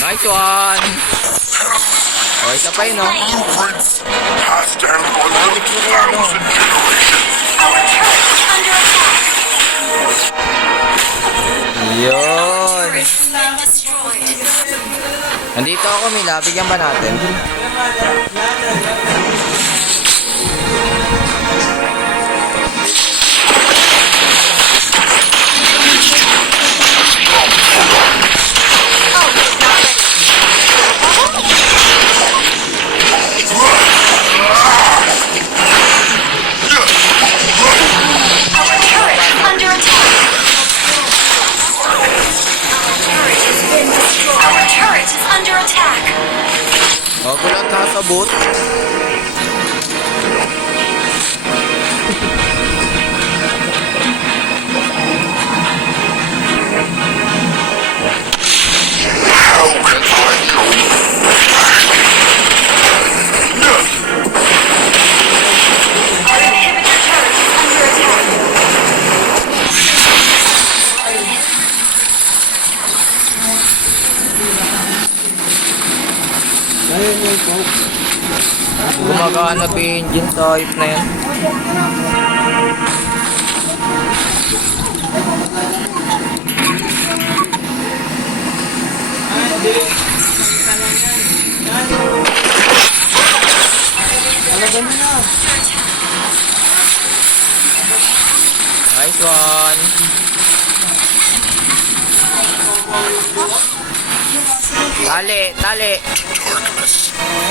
Nice one. Oh, isa pa yun oh. Blueprints passed down by 1,000 generations. Our turret is under attack. Yun. Turret has been destroyed. Nandito ako, Mila. Bigyan ba natin? Our turret is under attack. Turret has been destroyed. Our turret is under attack. Oh, gulat nakasabot. How can I go Our inhibitor turret is under attack. Ayun yung coke. Gumagana pa yung engine sa hype na yan. Nice one. Tali. to darkness?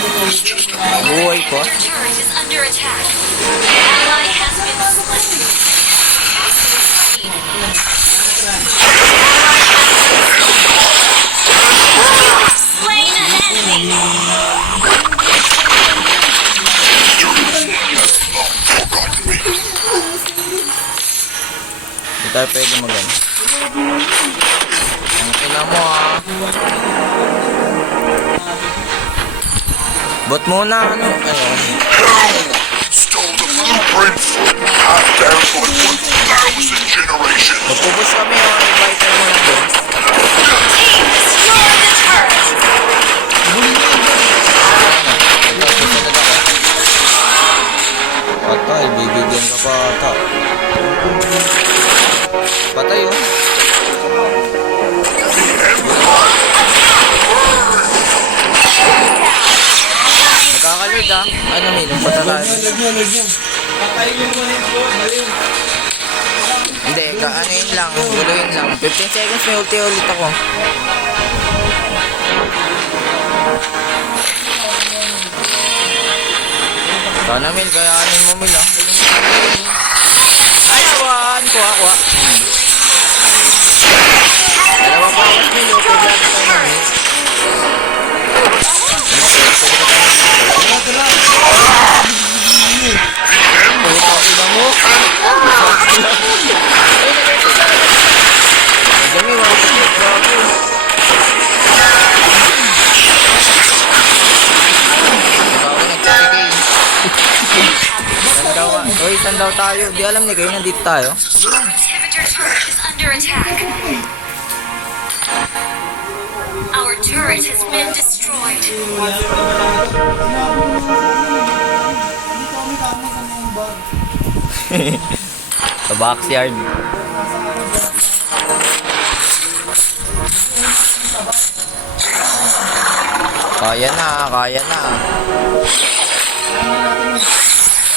Buhay ko. Your turret is under attack. Ally has been slain. Slain an enemy. Hindi tayo pwede mag-ano. Ang ina mo ah. Bot muna ano. Ayun. Stole the blueprints. Half down for 1,000 generations. Magpupus kami ah. Invite tayo muna doon. Team destroy the turret. Ito, susunod ako. Patay, bibigyan ka pa ata. Patay oh. Nagkakalid ah. Ano may nagpata tayo. Patayin yung mga hit ko. Baliw. Hindi, ano yun lang. Guluhin lang. 15 seconds may ulti ulit ako. Sana Mil, kayanin mo Mil ah. Nice one! Kuha. Dalawang bawas Mil, okay lang ito na Mil. Puta, ina mo. Diyan Mil, wala ko bago. Bago nagsasigay. Uy, saan daw tayo? Di alam ni kayo, nandito tayo. Inhibitor turret is under attack. Our turret has been destroyed. Sa backyard. Kaya na.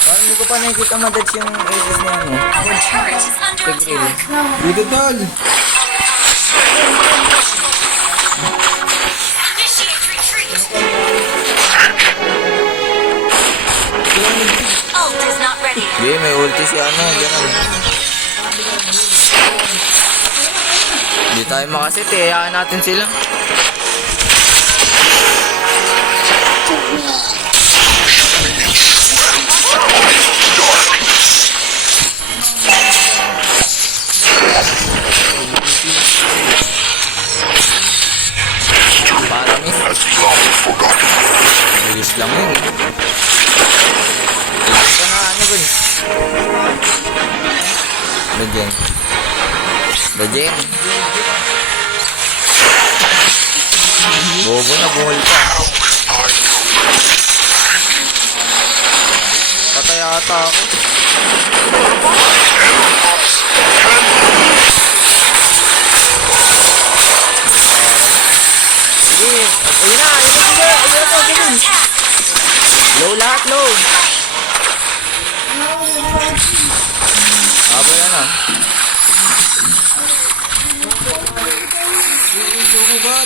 Parang hindi ko pa nakikita madats yung aces na yun. Our turret is under Tigreal. attack. Dito tol. Initiate retreat. Ult is not ready. Hindi, may ulti si ano. Ganun. Hindi tayo makasit eh. Hayaan natin sila. Para miss. Bilis lang yun eh. Tignan ka na ano gun. Bajen. Bobo na, buhol pa. Patay ata ako. Sige, ayun na, ganun. Low lahat, low. Habol na.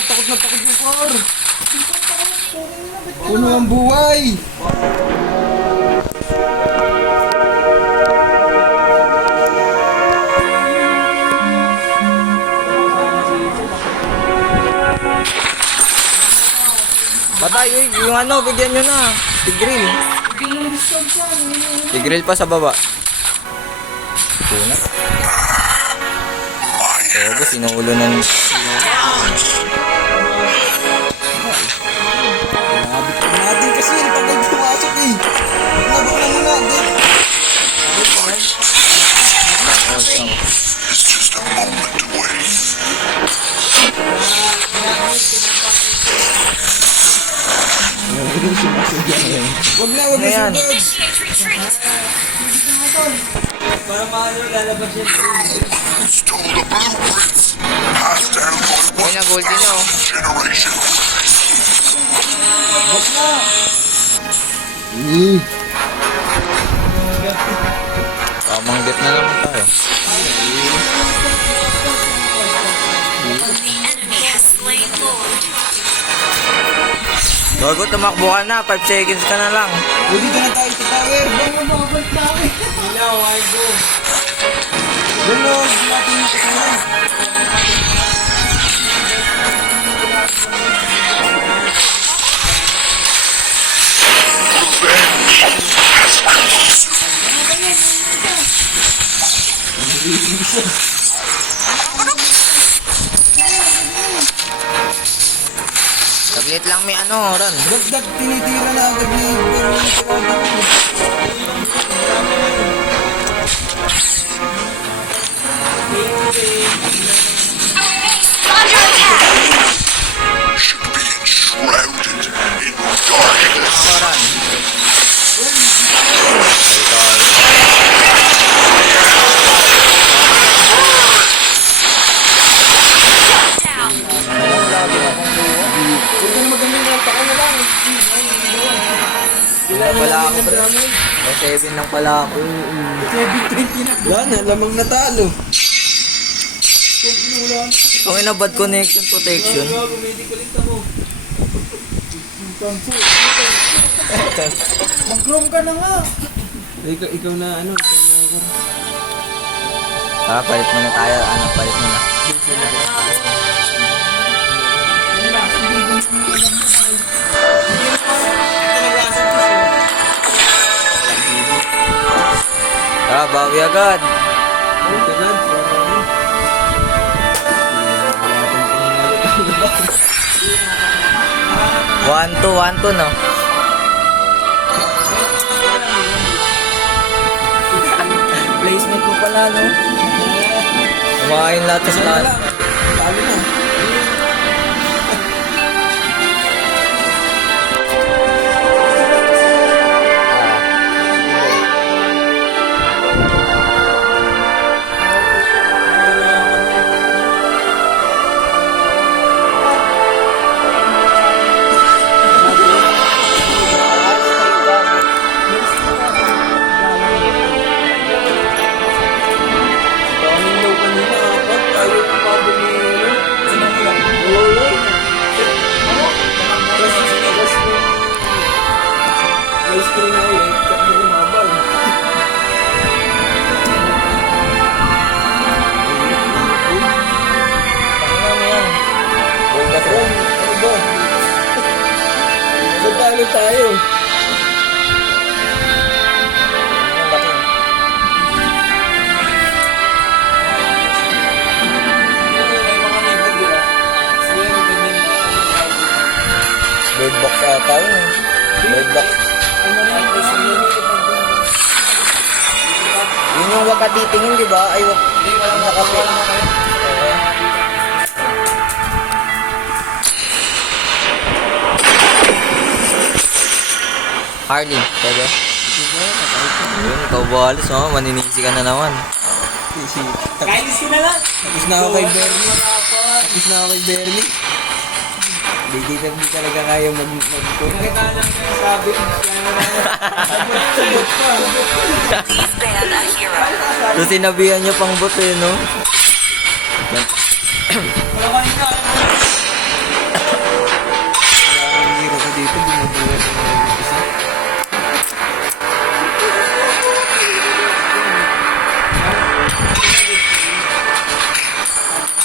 Takot na takot yung car. Puno ang buhay. Patay, yung ano, bigyan nyo na. Tigreal. Tigreal pa sa baba. Tuna. Ogo, sinuulo ng... Nabit ka natin kasi yung tagal pumasok eh. Nabak na muna. It's just a moment away. Wag na Ano yan? sugod. Initiate retreat. Para maano lalabas yan. Stole the blueprints. Passed down for Ayun na, golden nyo. 1,000 generations. Wag na. Tamang dip na naman tayo. The enemy has slain Lord. Bago tumakbo ka na, 5 seconds ka na lang. O, dito na tayo sa tower. Ilaw, I go. Gulo, hindi natin yung kasama. Saglit lang may ano, Ron. Dagdag, tinitira na agad ni Pero Under attack! Should be enshrouded in darkness. Ako, Ron. Down! huwag kang magaling na taka na lang. Wala pala ako, bro. 7 lang pala ako. 7:20 na. Wala na, lamang natalo. Ang ina, bad connection protection. Mag-chrome ka na nga. Ikaw na ano, Palit muna tayo. Ano, palit muna. Bawi agad. 1-2, no? Placement mo pala, no? Kumain lahat sa lahat. talo na. Talo tayo. Bird box ata yun, eh. Bird box. Yun yung wag katitingin, di ba? Ay, wag. Nakapit. Harley, pwede? Yun, ikaw balis, oh. Maninisi ka na naman. Kainis ko na lang. Tapos na ako kay Bernie. Tapos na ako kay Bernie. Hindi talaga kaya mag-chrome. Nakita lang kayo sabi. Please ban a hero. So, sinabihan niyo pang bot, eh, no? Wala ka na. Ang hero ko dito, bumubuhat ko ng isa.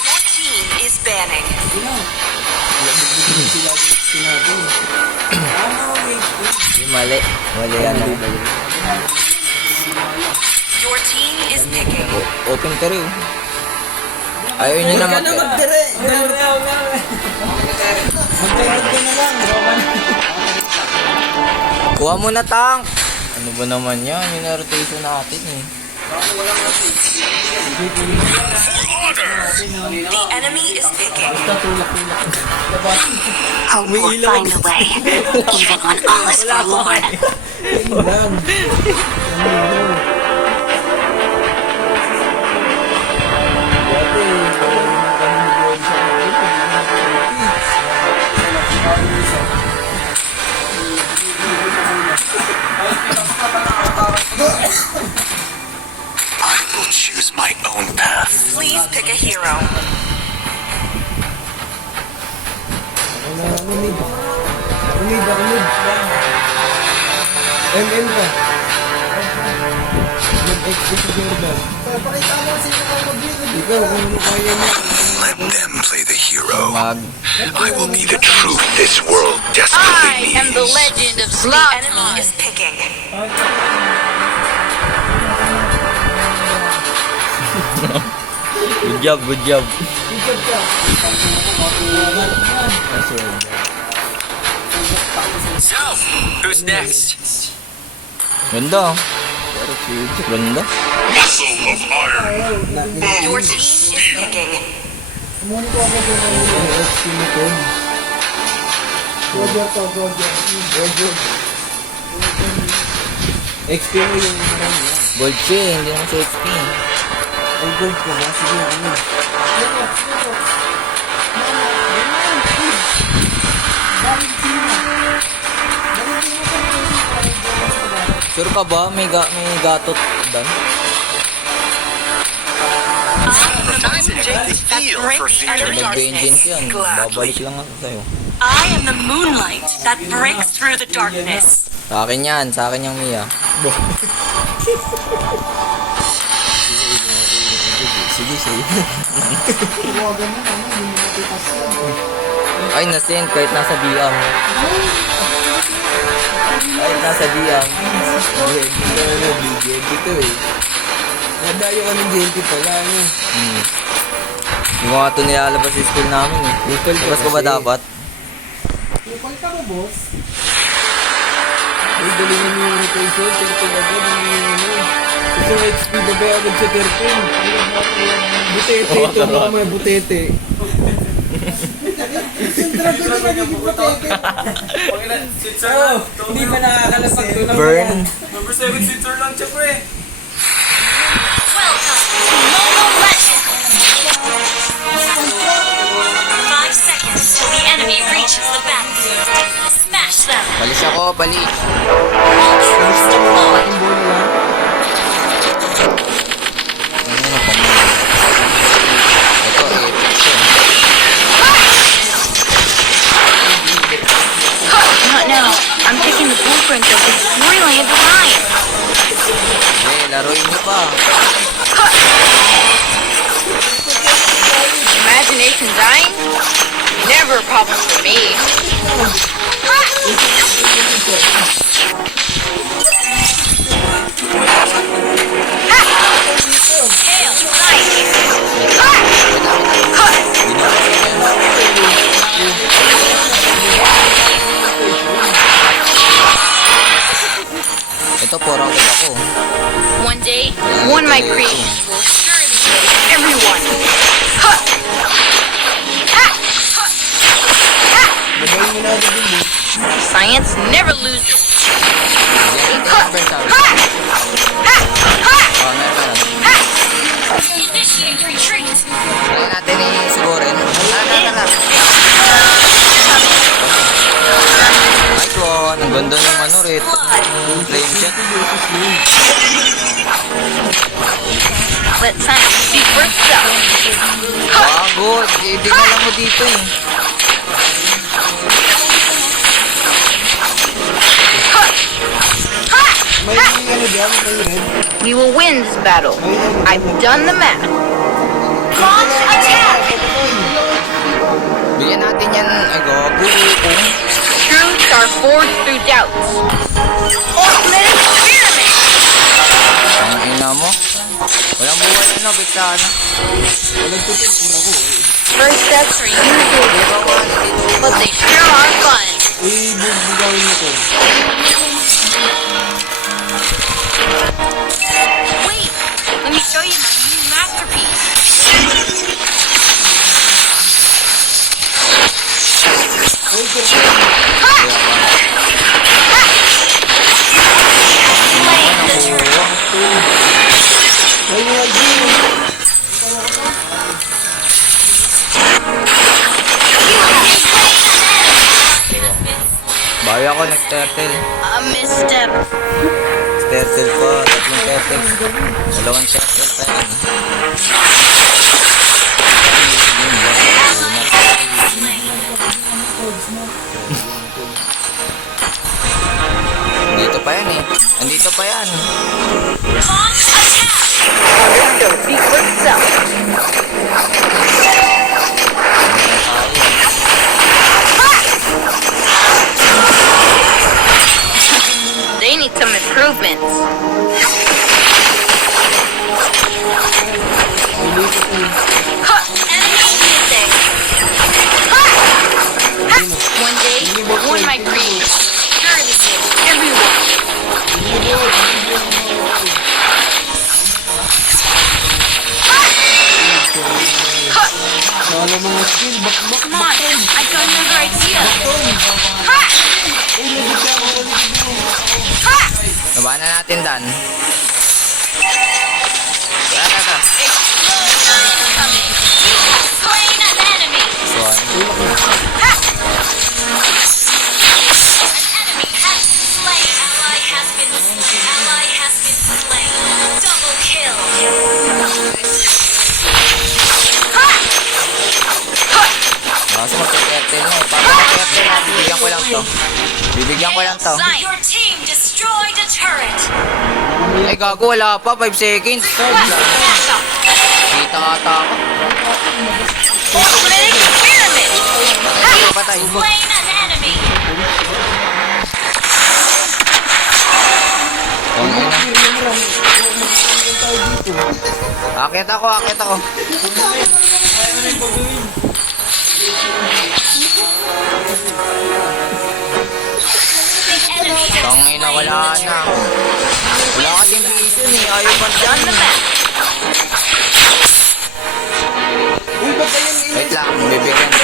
Your team is banning. Yung mali. Mali yan, no? Your team is picking. Open ka rin. Ayaw nyo na Huwag ka na magdire. Magdire ka na lang. Kuha mo na, tank! Ano ba naman yan? Yung rotation natin, eh. The enemy is picking. Hope will find a way, even when all is forlorn. Lang. I will choose my own path. Please pick a hero. Ano Backmid. MM ka. Mag-XP si Jordan. Ikaw, kung ano kaya mo. Let them play the hero. Mag... I will be the truth this world desperately I am the needs. legend of The Zlatan. enemy is picking. Good job, good job. So, who's next? Ganda. Ganda. Muscle of iron. Your team is picking. XP mo to. XP mo yung marami yan. Gold chain, hindi naman sa XP. Ay, gold ka ba? Sige, ano? Sure ka ba? May gatot dan? Feel for fear. Mag-vengeance yan. Babalik lang ako sa'yo. I am the moonlight that breaks through the darkness. Sa akin yan. Sa akin yung Mia. Sige, sige. Ay, nasend kahit nasa BM. Kahit nasa BM. BGNT to eh. Nadayo ka ng GNT pala, ano? Hindi ko nga ito nilalabas sa school namin eh. Labas ko ba dapat? Ay, galingan mo yung rotation, 13 agad, hindi yung ano. Kasi may XP na ba agad sa 13? Butete, ito mo may butete. Oh, hindi ba nakakalapag to ng Burn. Number 7 sitter lang siya pre. Welcome to Mobile Legends. 5 seconds till the enemy reaches the battlefield. Smash them. Balis ako, balis. All troops deployed. Ano pa mo? Ito, Not now. I'm taking the blueprint of this brilliant design. laruin niyo pa. Imagination dying? Never a problem for me. Ito, 4 out of ako. One day, one of my creations will surely save everyone. Magaling mo na agad yun eh. Science never loses. Oh, meron. Initiate retreat. Kaya natin i-sigurin. Tara. Nice one. Ang ganda ng ano, red. Flame shot. Let science speak for itself. Bago. Dinala mo dito eh. May ano dyan, may red. We will win this battle. I've done the math. Launch attack! Bigyan natin yan. Ay, gago. Truths are forged through doubts. Ultimate experiment! Ang ina mo. Walang buhay ano, Biksana. First steps are usually difficult, but they sure are fun. Bugawin mo to. Wait, let me show you my new masterpiece. Slaying the turtle. May mga idea. Bawi ako next turtle. A misstep. Turtle pa. Tatlong turtle. Dalawang turtle pa yan. pa yan eh. Andito pa yan. Launch attack! Don't speak for itself. They need some improvements. Huh, enemy missing. Huh! Ha! One day, one might reach. Surely everyone. Sana mga skill, bakbak. Come on, I got another idea. Ha! Ha! Labanan na natin, Dan. Tara. Explosion coming. You have slain an enemy. So, Ha! An enemy has been slain. Ally has been slain. Ally has been slain. Double kill. Ha! kaso mag-airtel na eh. Pag mag-airtel na, bibigyan ko lang to. Bibigyan ko lang to. Your team destroyed a turret. Ay, gago, wala pa. 5 seconds. Backup. Kita ata ako. Ultimate experiment. Patay, patay. Slain an enemy. Akit ako, akit ako. The enemy has Tangina, wala na. Wala ka team vision eh. Ayaw pa dyan. Uy, ba't kayo Wait lang, bibigyan ko.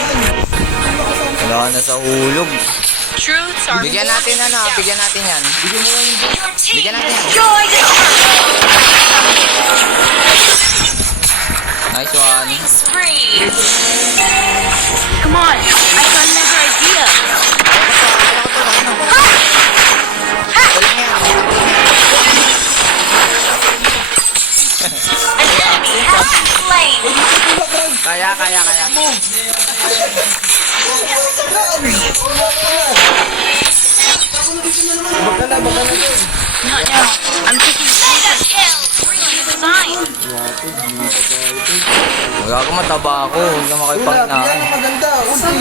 Wala na sa hulog. Truths are Bigyan natin ano, bigyan natin yan. Your team Bigyan natin. destroyed a turret. Nice one. Spree. Come on, I got another idea. Walang yan. An enemy has been slain. Kaya. Baka na doon. Not now. I'm taking mega kill. Fine. Wala ka mataba ako. Huwag na Wala, makipag na. yan ang maganda. Ulti.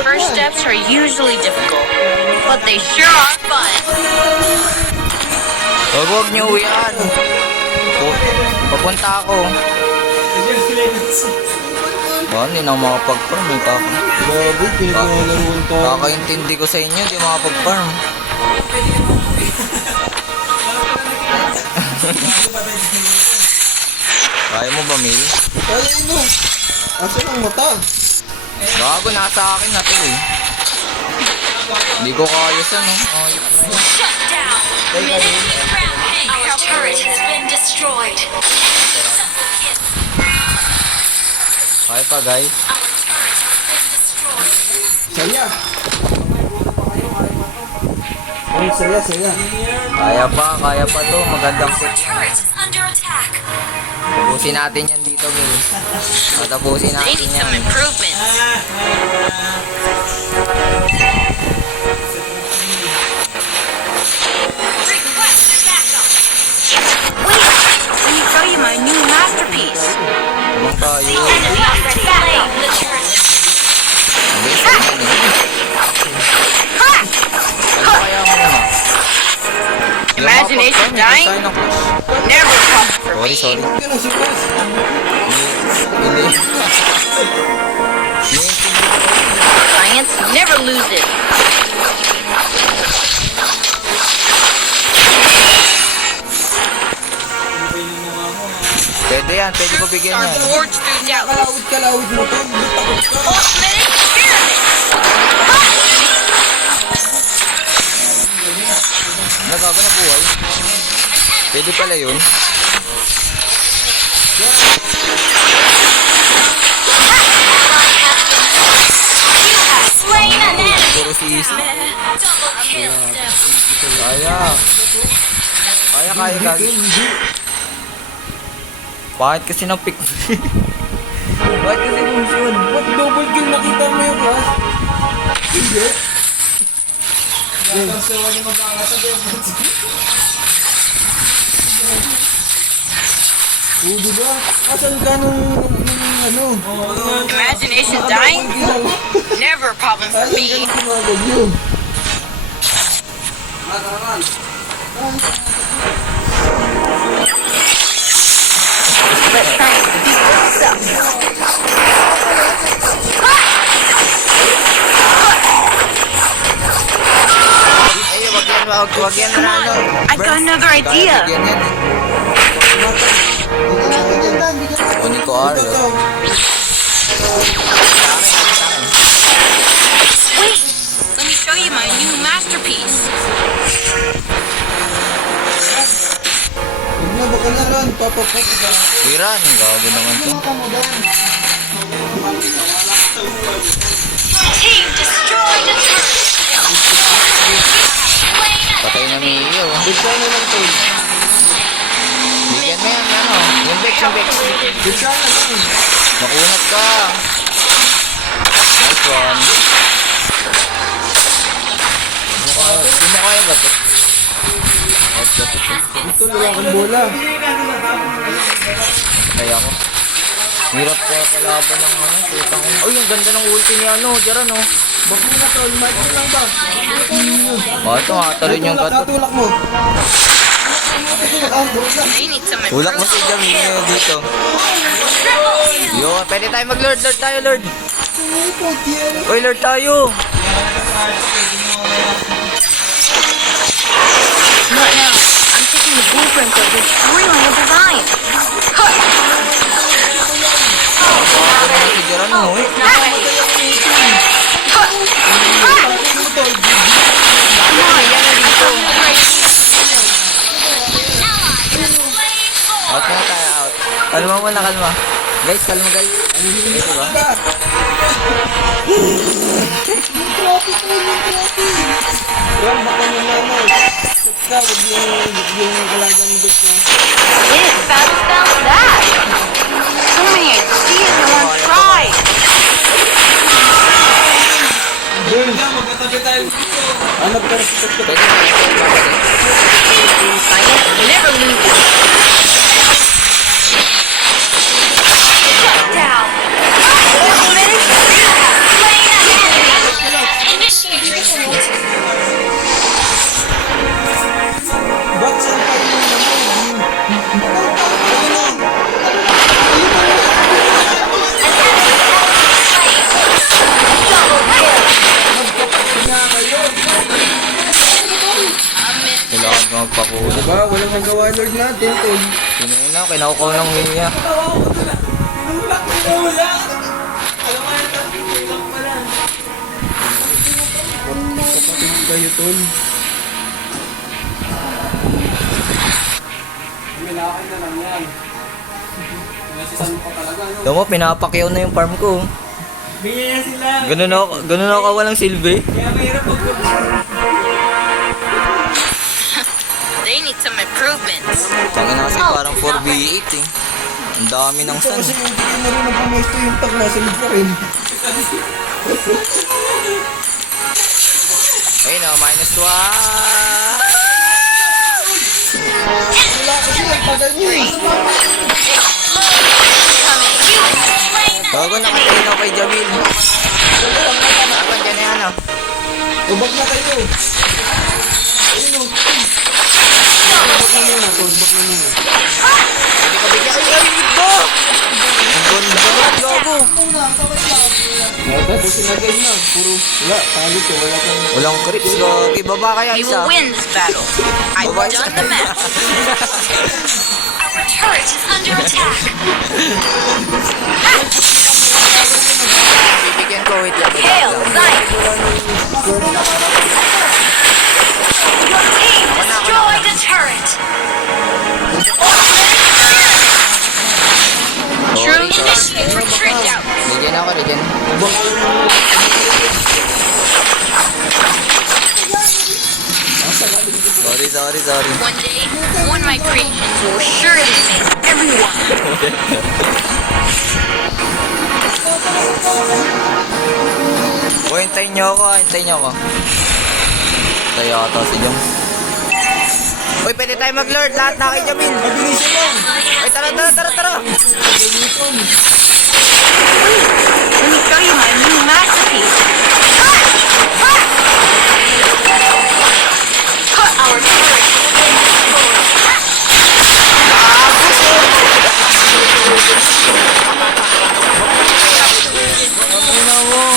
First steps are usually difficult, but they sure are fun. Huwag niyo uwian. Papunta ako. Hindi na ako makapag-farm eh. Grabe, pinagmalaruan tayo. Kakaintindi ko sa inyo, di makapag-farm. Kaya mo ba, Mil? Kaya mo. Asan ang mata? Gago, nasa akin na to eh. Hindi ko kaya sa no. Shut down. Minute rampage. Our turret has been destroyed. Kaya pa, guys. Our turret has been destroyed. Saya. Ay, saya. Kaya pa to. Magandang set. Turret is under attack. Tapusin natin yan dito, Mil. Tapusin They natin need some yan. improvements. Request backup. Wait, let me show you my new masterpiece. Tulong tayo. Enemy has slain the turret. Bilis naman eh. Ano kaya mo na? Imagination dying? Tayo ng flash. Never come for me. Sorry. Yan ang sikas. Hindi. Science never loses. Pwede yan. Pwede ko bigyan yan. Forge through doubt. Kalawit mo to. Takot ka. Ultimate experiment. Nagaga na buhay. Pwede pala yun. Slain an enemy. Puro si Easy. Double kill. Kaya. Kaya gagi. Bakit kasi na-pick? Bakit kasi function? Ba't double kill nakita mo yung class? Hindi. Oo, diba? Asan ka nung ano? Imagination dying? Never a problem for me. Tumagod yun. Ay, wag yan na ano. I got another idea. Yan yan eh. Kunin ko Arlo. Wait, let me show you my new masterpiece. Huwag na, baka na ron. Papapap ka. Iran, gago naman to. Team destroyed a turret. Patay na Mio. Bitsa na lang to. Bigyan mo yan, ano. Yung Bex, yung Bex. Bitsa na lang. Makunat ka. Nice one. Di mo kaya ba to? Ito, wala kang bola. Kaya ako. Hirap ko kalaban ng ano. Putang ina. Uy, ang ganda ng ulti ni ano. Diyan oh. Bak mo na to. Mic mo lang ba? Oh, ito nga. Talon yung gato. Tulak mo. They need some Tulak mo si Jamil dito. Yun, pwede tayo mag-lord. Lord tayo, Lord. Uy, Lord tayo. Not now. I'm taking the blueprint of this brilliant design. Ako na si Jaron mo eh. Out na tayo, out. Kalma muna, kalma. Guys, kalma guys. Ito ba? Yan, baka mo na mo. Ka, huwag yung kalagan ng bitsa. It fast found that. So many ideas in one try. Hanap ka rin sa Pwede na ito. Never lose. Down. Initiate retreat. Ba't saan pa yung Kailangan ko magpakulo. Diba? Walang nagawa Lord natin, tol. Sinuna, kinakukaw ng Mia. Kapatid kayo, tol. Ito mo, pinapakyaw na yung farm ko. Bigyan sila. Ganun ako kawalang silbi. Kaya mahirap They need some improvements. Tangin na kasi parang 4v8 eh. Ang dami ng sun. kasi hindi na rin ang pumesto yung tag nasa lid pa rin. Ayun o, -1. Wala kasi ang tagal niyo eh. Bago nakatayin ako kay Jamil. Dapat dyan na yan o. Ubag na kayo. Ayun o. Ubag na muna, tol. Ubag na muna. Hindi ka bigyan. Ay, ito! Ang ganda. Gago. Tapos sinagay na. Puro, wala. Talo to. Wala kang... Walang creeps. Gagi. Baba kaya We isa. will win this battle. I've Baba isa. done the math. Our turret is under attack. Bibigyan ko. Wait lang. Hail, Zion. Your team destroyed a turret. True. Initiate retreat. Bigyan ako. Bigyan. Sorry. One day, one of my creations will surely make everyone. O, hintayin nyo ako. Patay yata si Jam. Uy, pwede tayo mag-lord. Lahat na kay Jamin. Mabilisan lang. Uy, tara. Let me show you my new masterpiece. Put our turret in the Ano mo?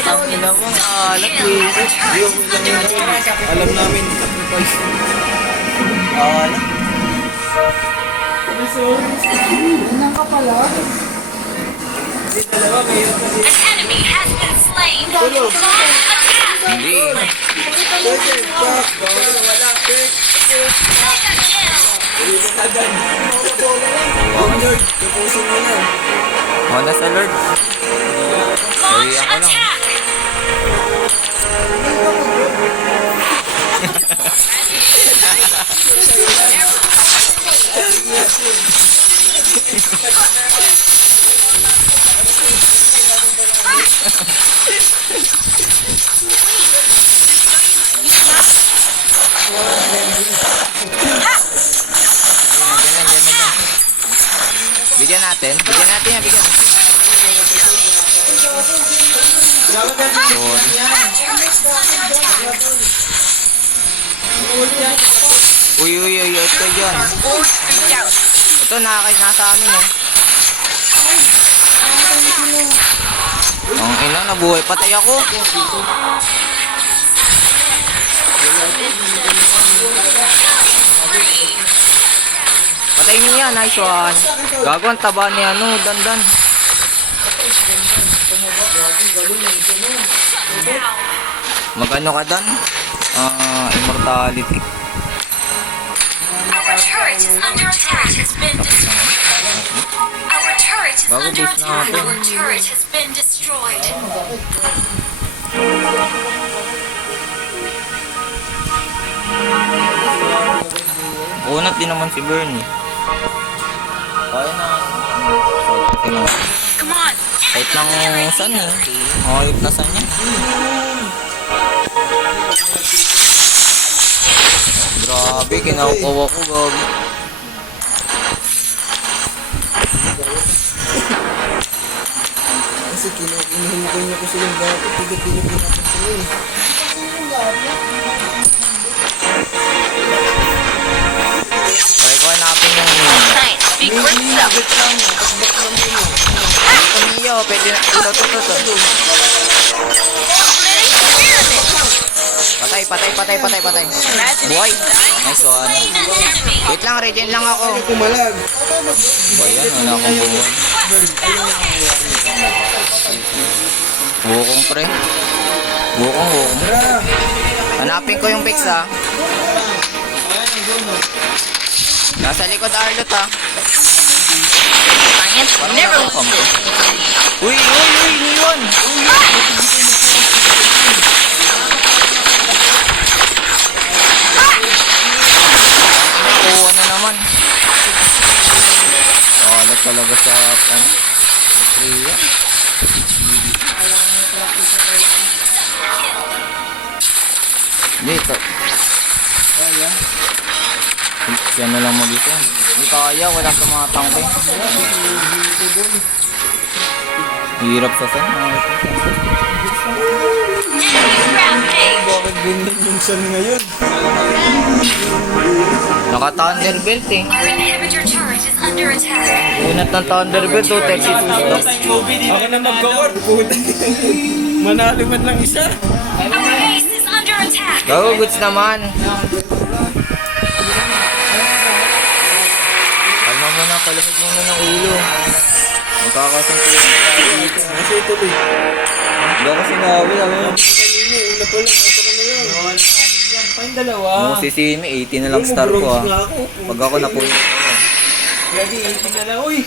Ang ina mo, alat eh. Alam namin, sacrifice. Alat. An enemy has been slain. Launch attack. Hindi. Mega kill. Tapusin mo na. Mana sa lord. Launch ako lang. attack. Bigyan natin yan, bigyan. Uy, ito dyan. Ito, nasa amin eh. Ang ina, nabuhay. Patay ako. Patay niya, nice one. Gago, ang taba ni ano, dandan. Magano ka dan? Immortality. Our turret is under attack. Has been destroyed. Our turret is Bago under boost attack. natin. Our turret has been destroyed. Unat din naman si Bernie. Kaya na. Come on. Kahit lang saan eh. Hayop na saan yan. Grabe, kinaukawa ko, gabi. Kasi kinuhintay niyo ko silang dapat. Tigatin niyo pinapin sila eh. Kaya ko hanapin yung Science speak for itself. Kamiyo, pwede na. Ito. Patay. Buhay. Nice one. Wait lang, regen lang ako. Kumalag. Buhay yan, wala akong buhay. Bukong pre. Bukong. Tara. Hanapin ko yung pics ha. Nasa likod Arlot ha. Science never loses. Uy, Niwan! Nakuha na naman. Alat talaga sa Priya. Dito. Siya na lang mag-isa. Hindi kaya, walang tumatangke. Hirap sa san. Rampage. Bakit ganyan yung sun ngayon? Naka-Thunderbelt eh. Our inhibitor turret is under attack. Unat ng Thunderbelt, 32 stock. Ako na mag-cover. Puta. Manalo man lang isa. Our base is under attack. Gago, goods naman. Kalma mo na, palamig mo na ng ulo. Magkakasuntulan tayo dito. Kasi tuloy. Hindi ako sinabi, sabi mo. Kanina, una pa lang. Ito ka na lang. Pahing dalawa. Mo si Simi, 80 na lang star ko ah. Bronze na ako. Pag ako napunta ko. Gagi, 18 na lang. Uy!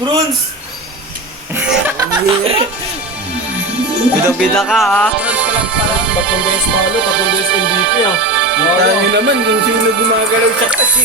Bronze! Bida-bida ka ha. Tatlong beses palo, tatlong beses MVP ah. Kita nyo naman kung sino gumagalaw sa kasi.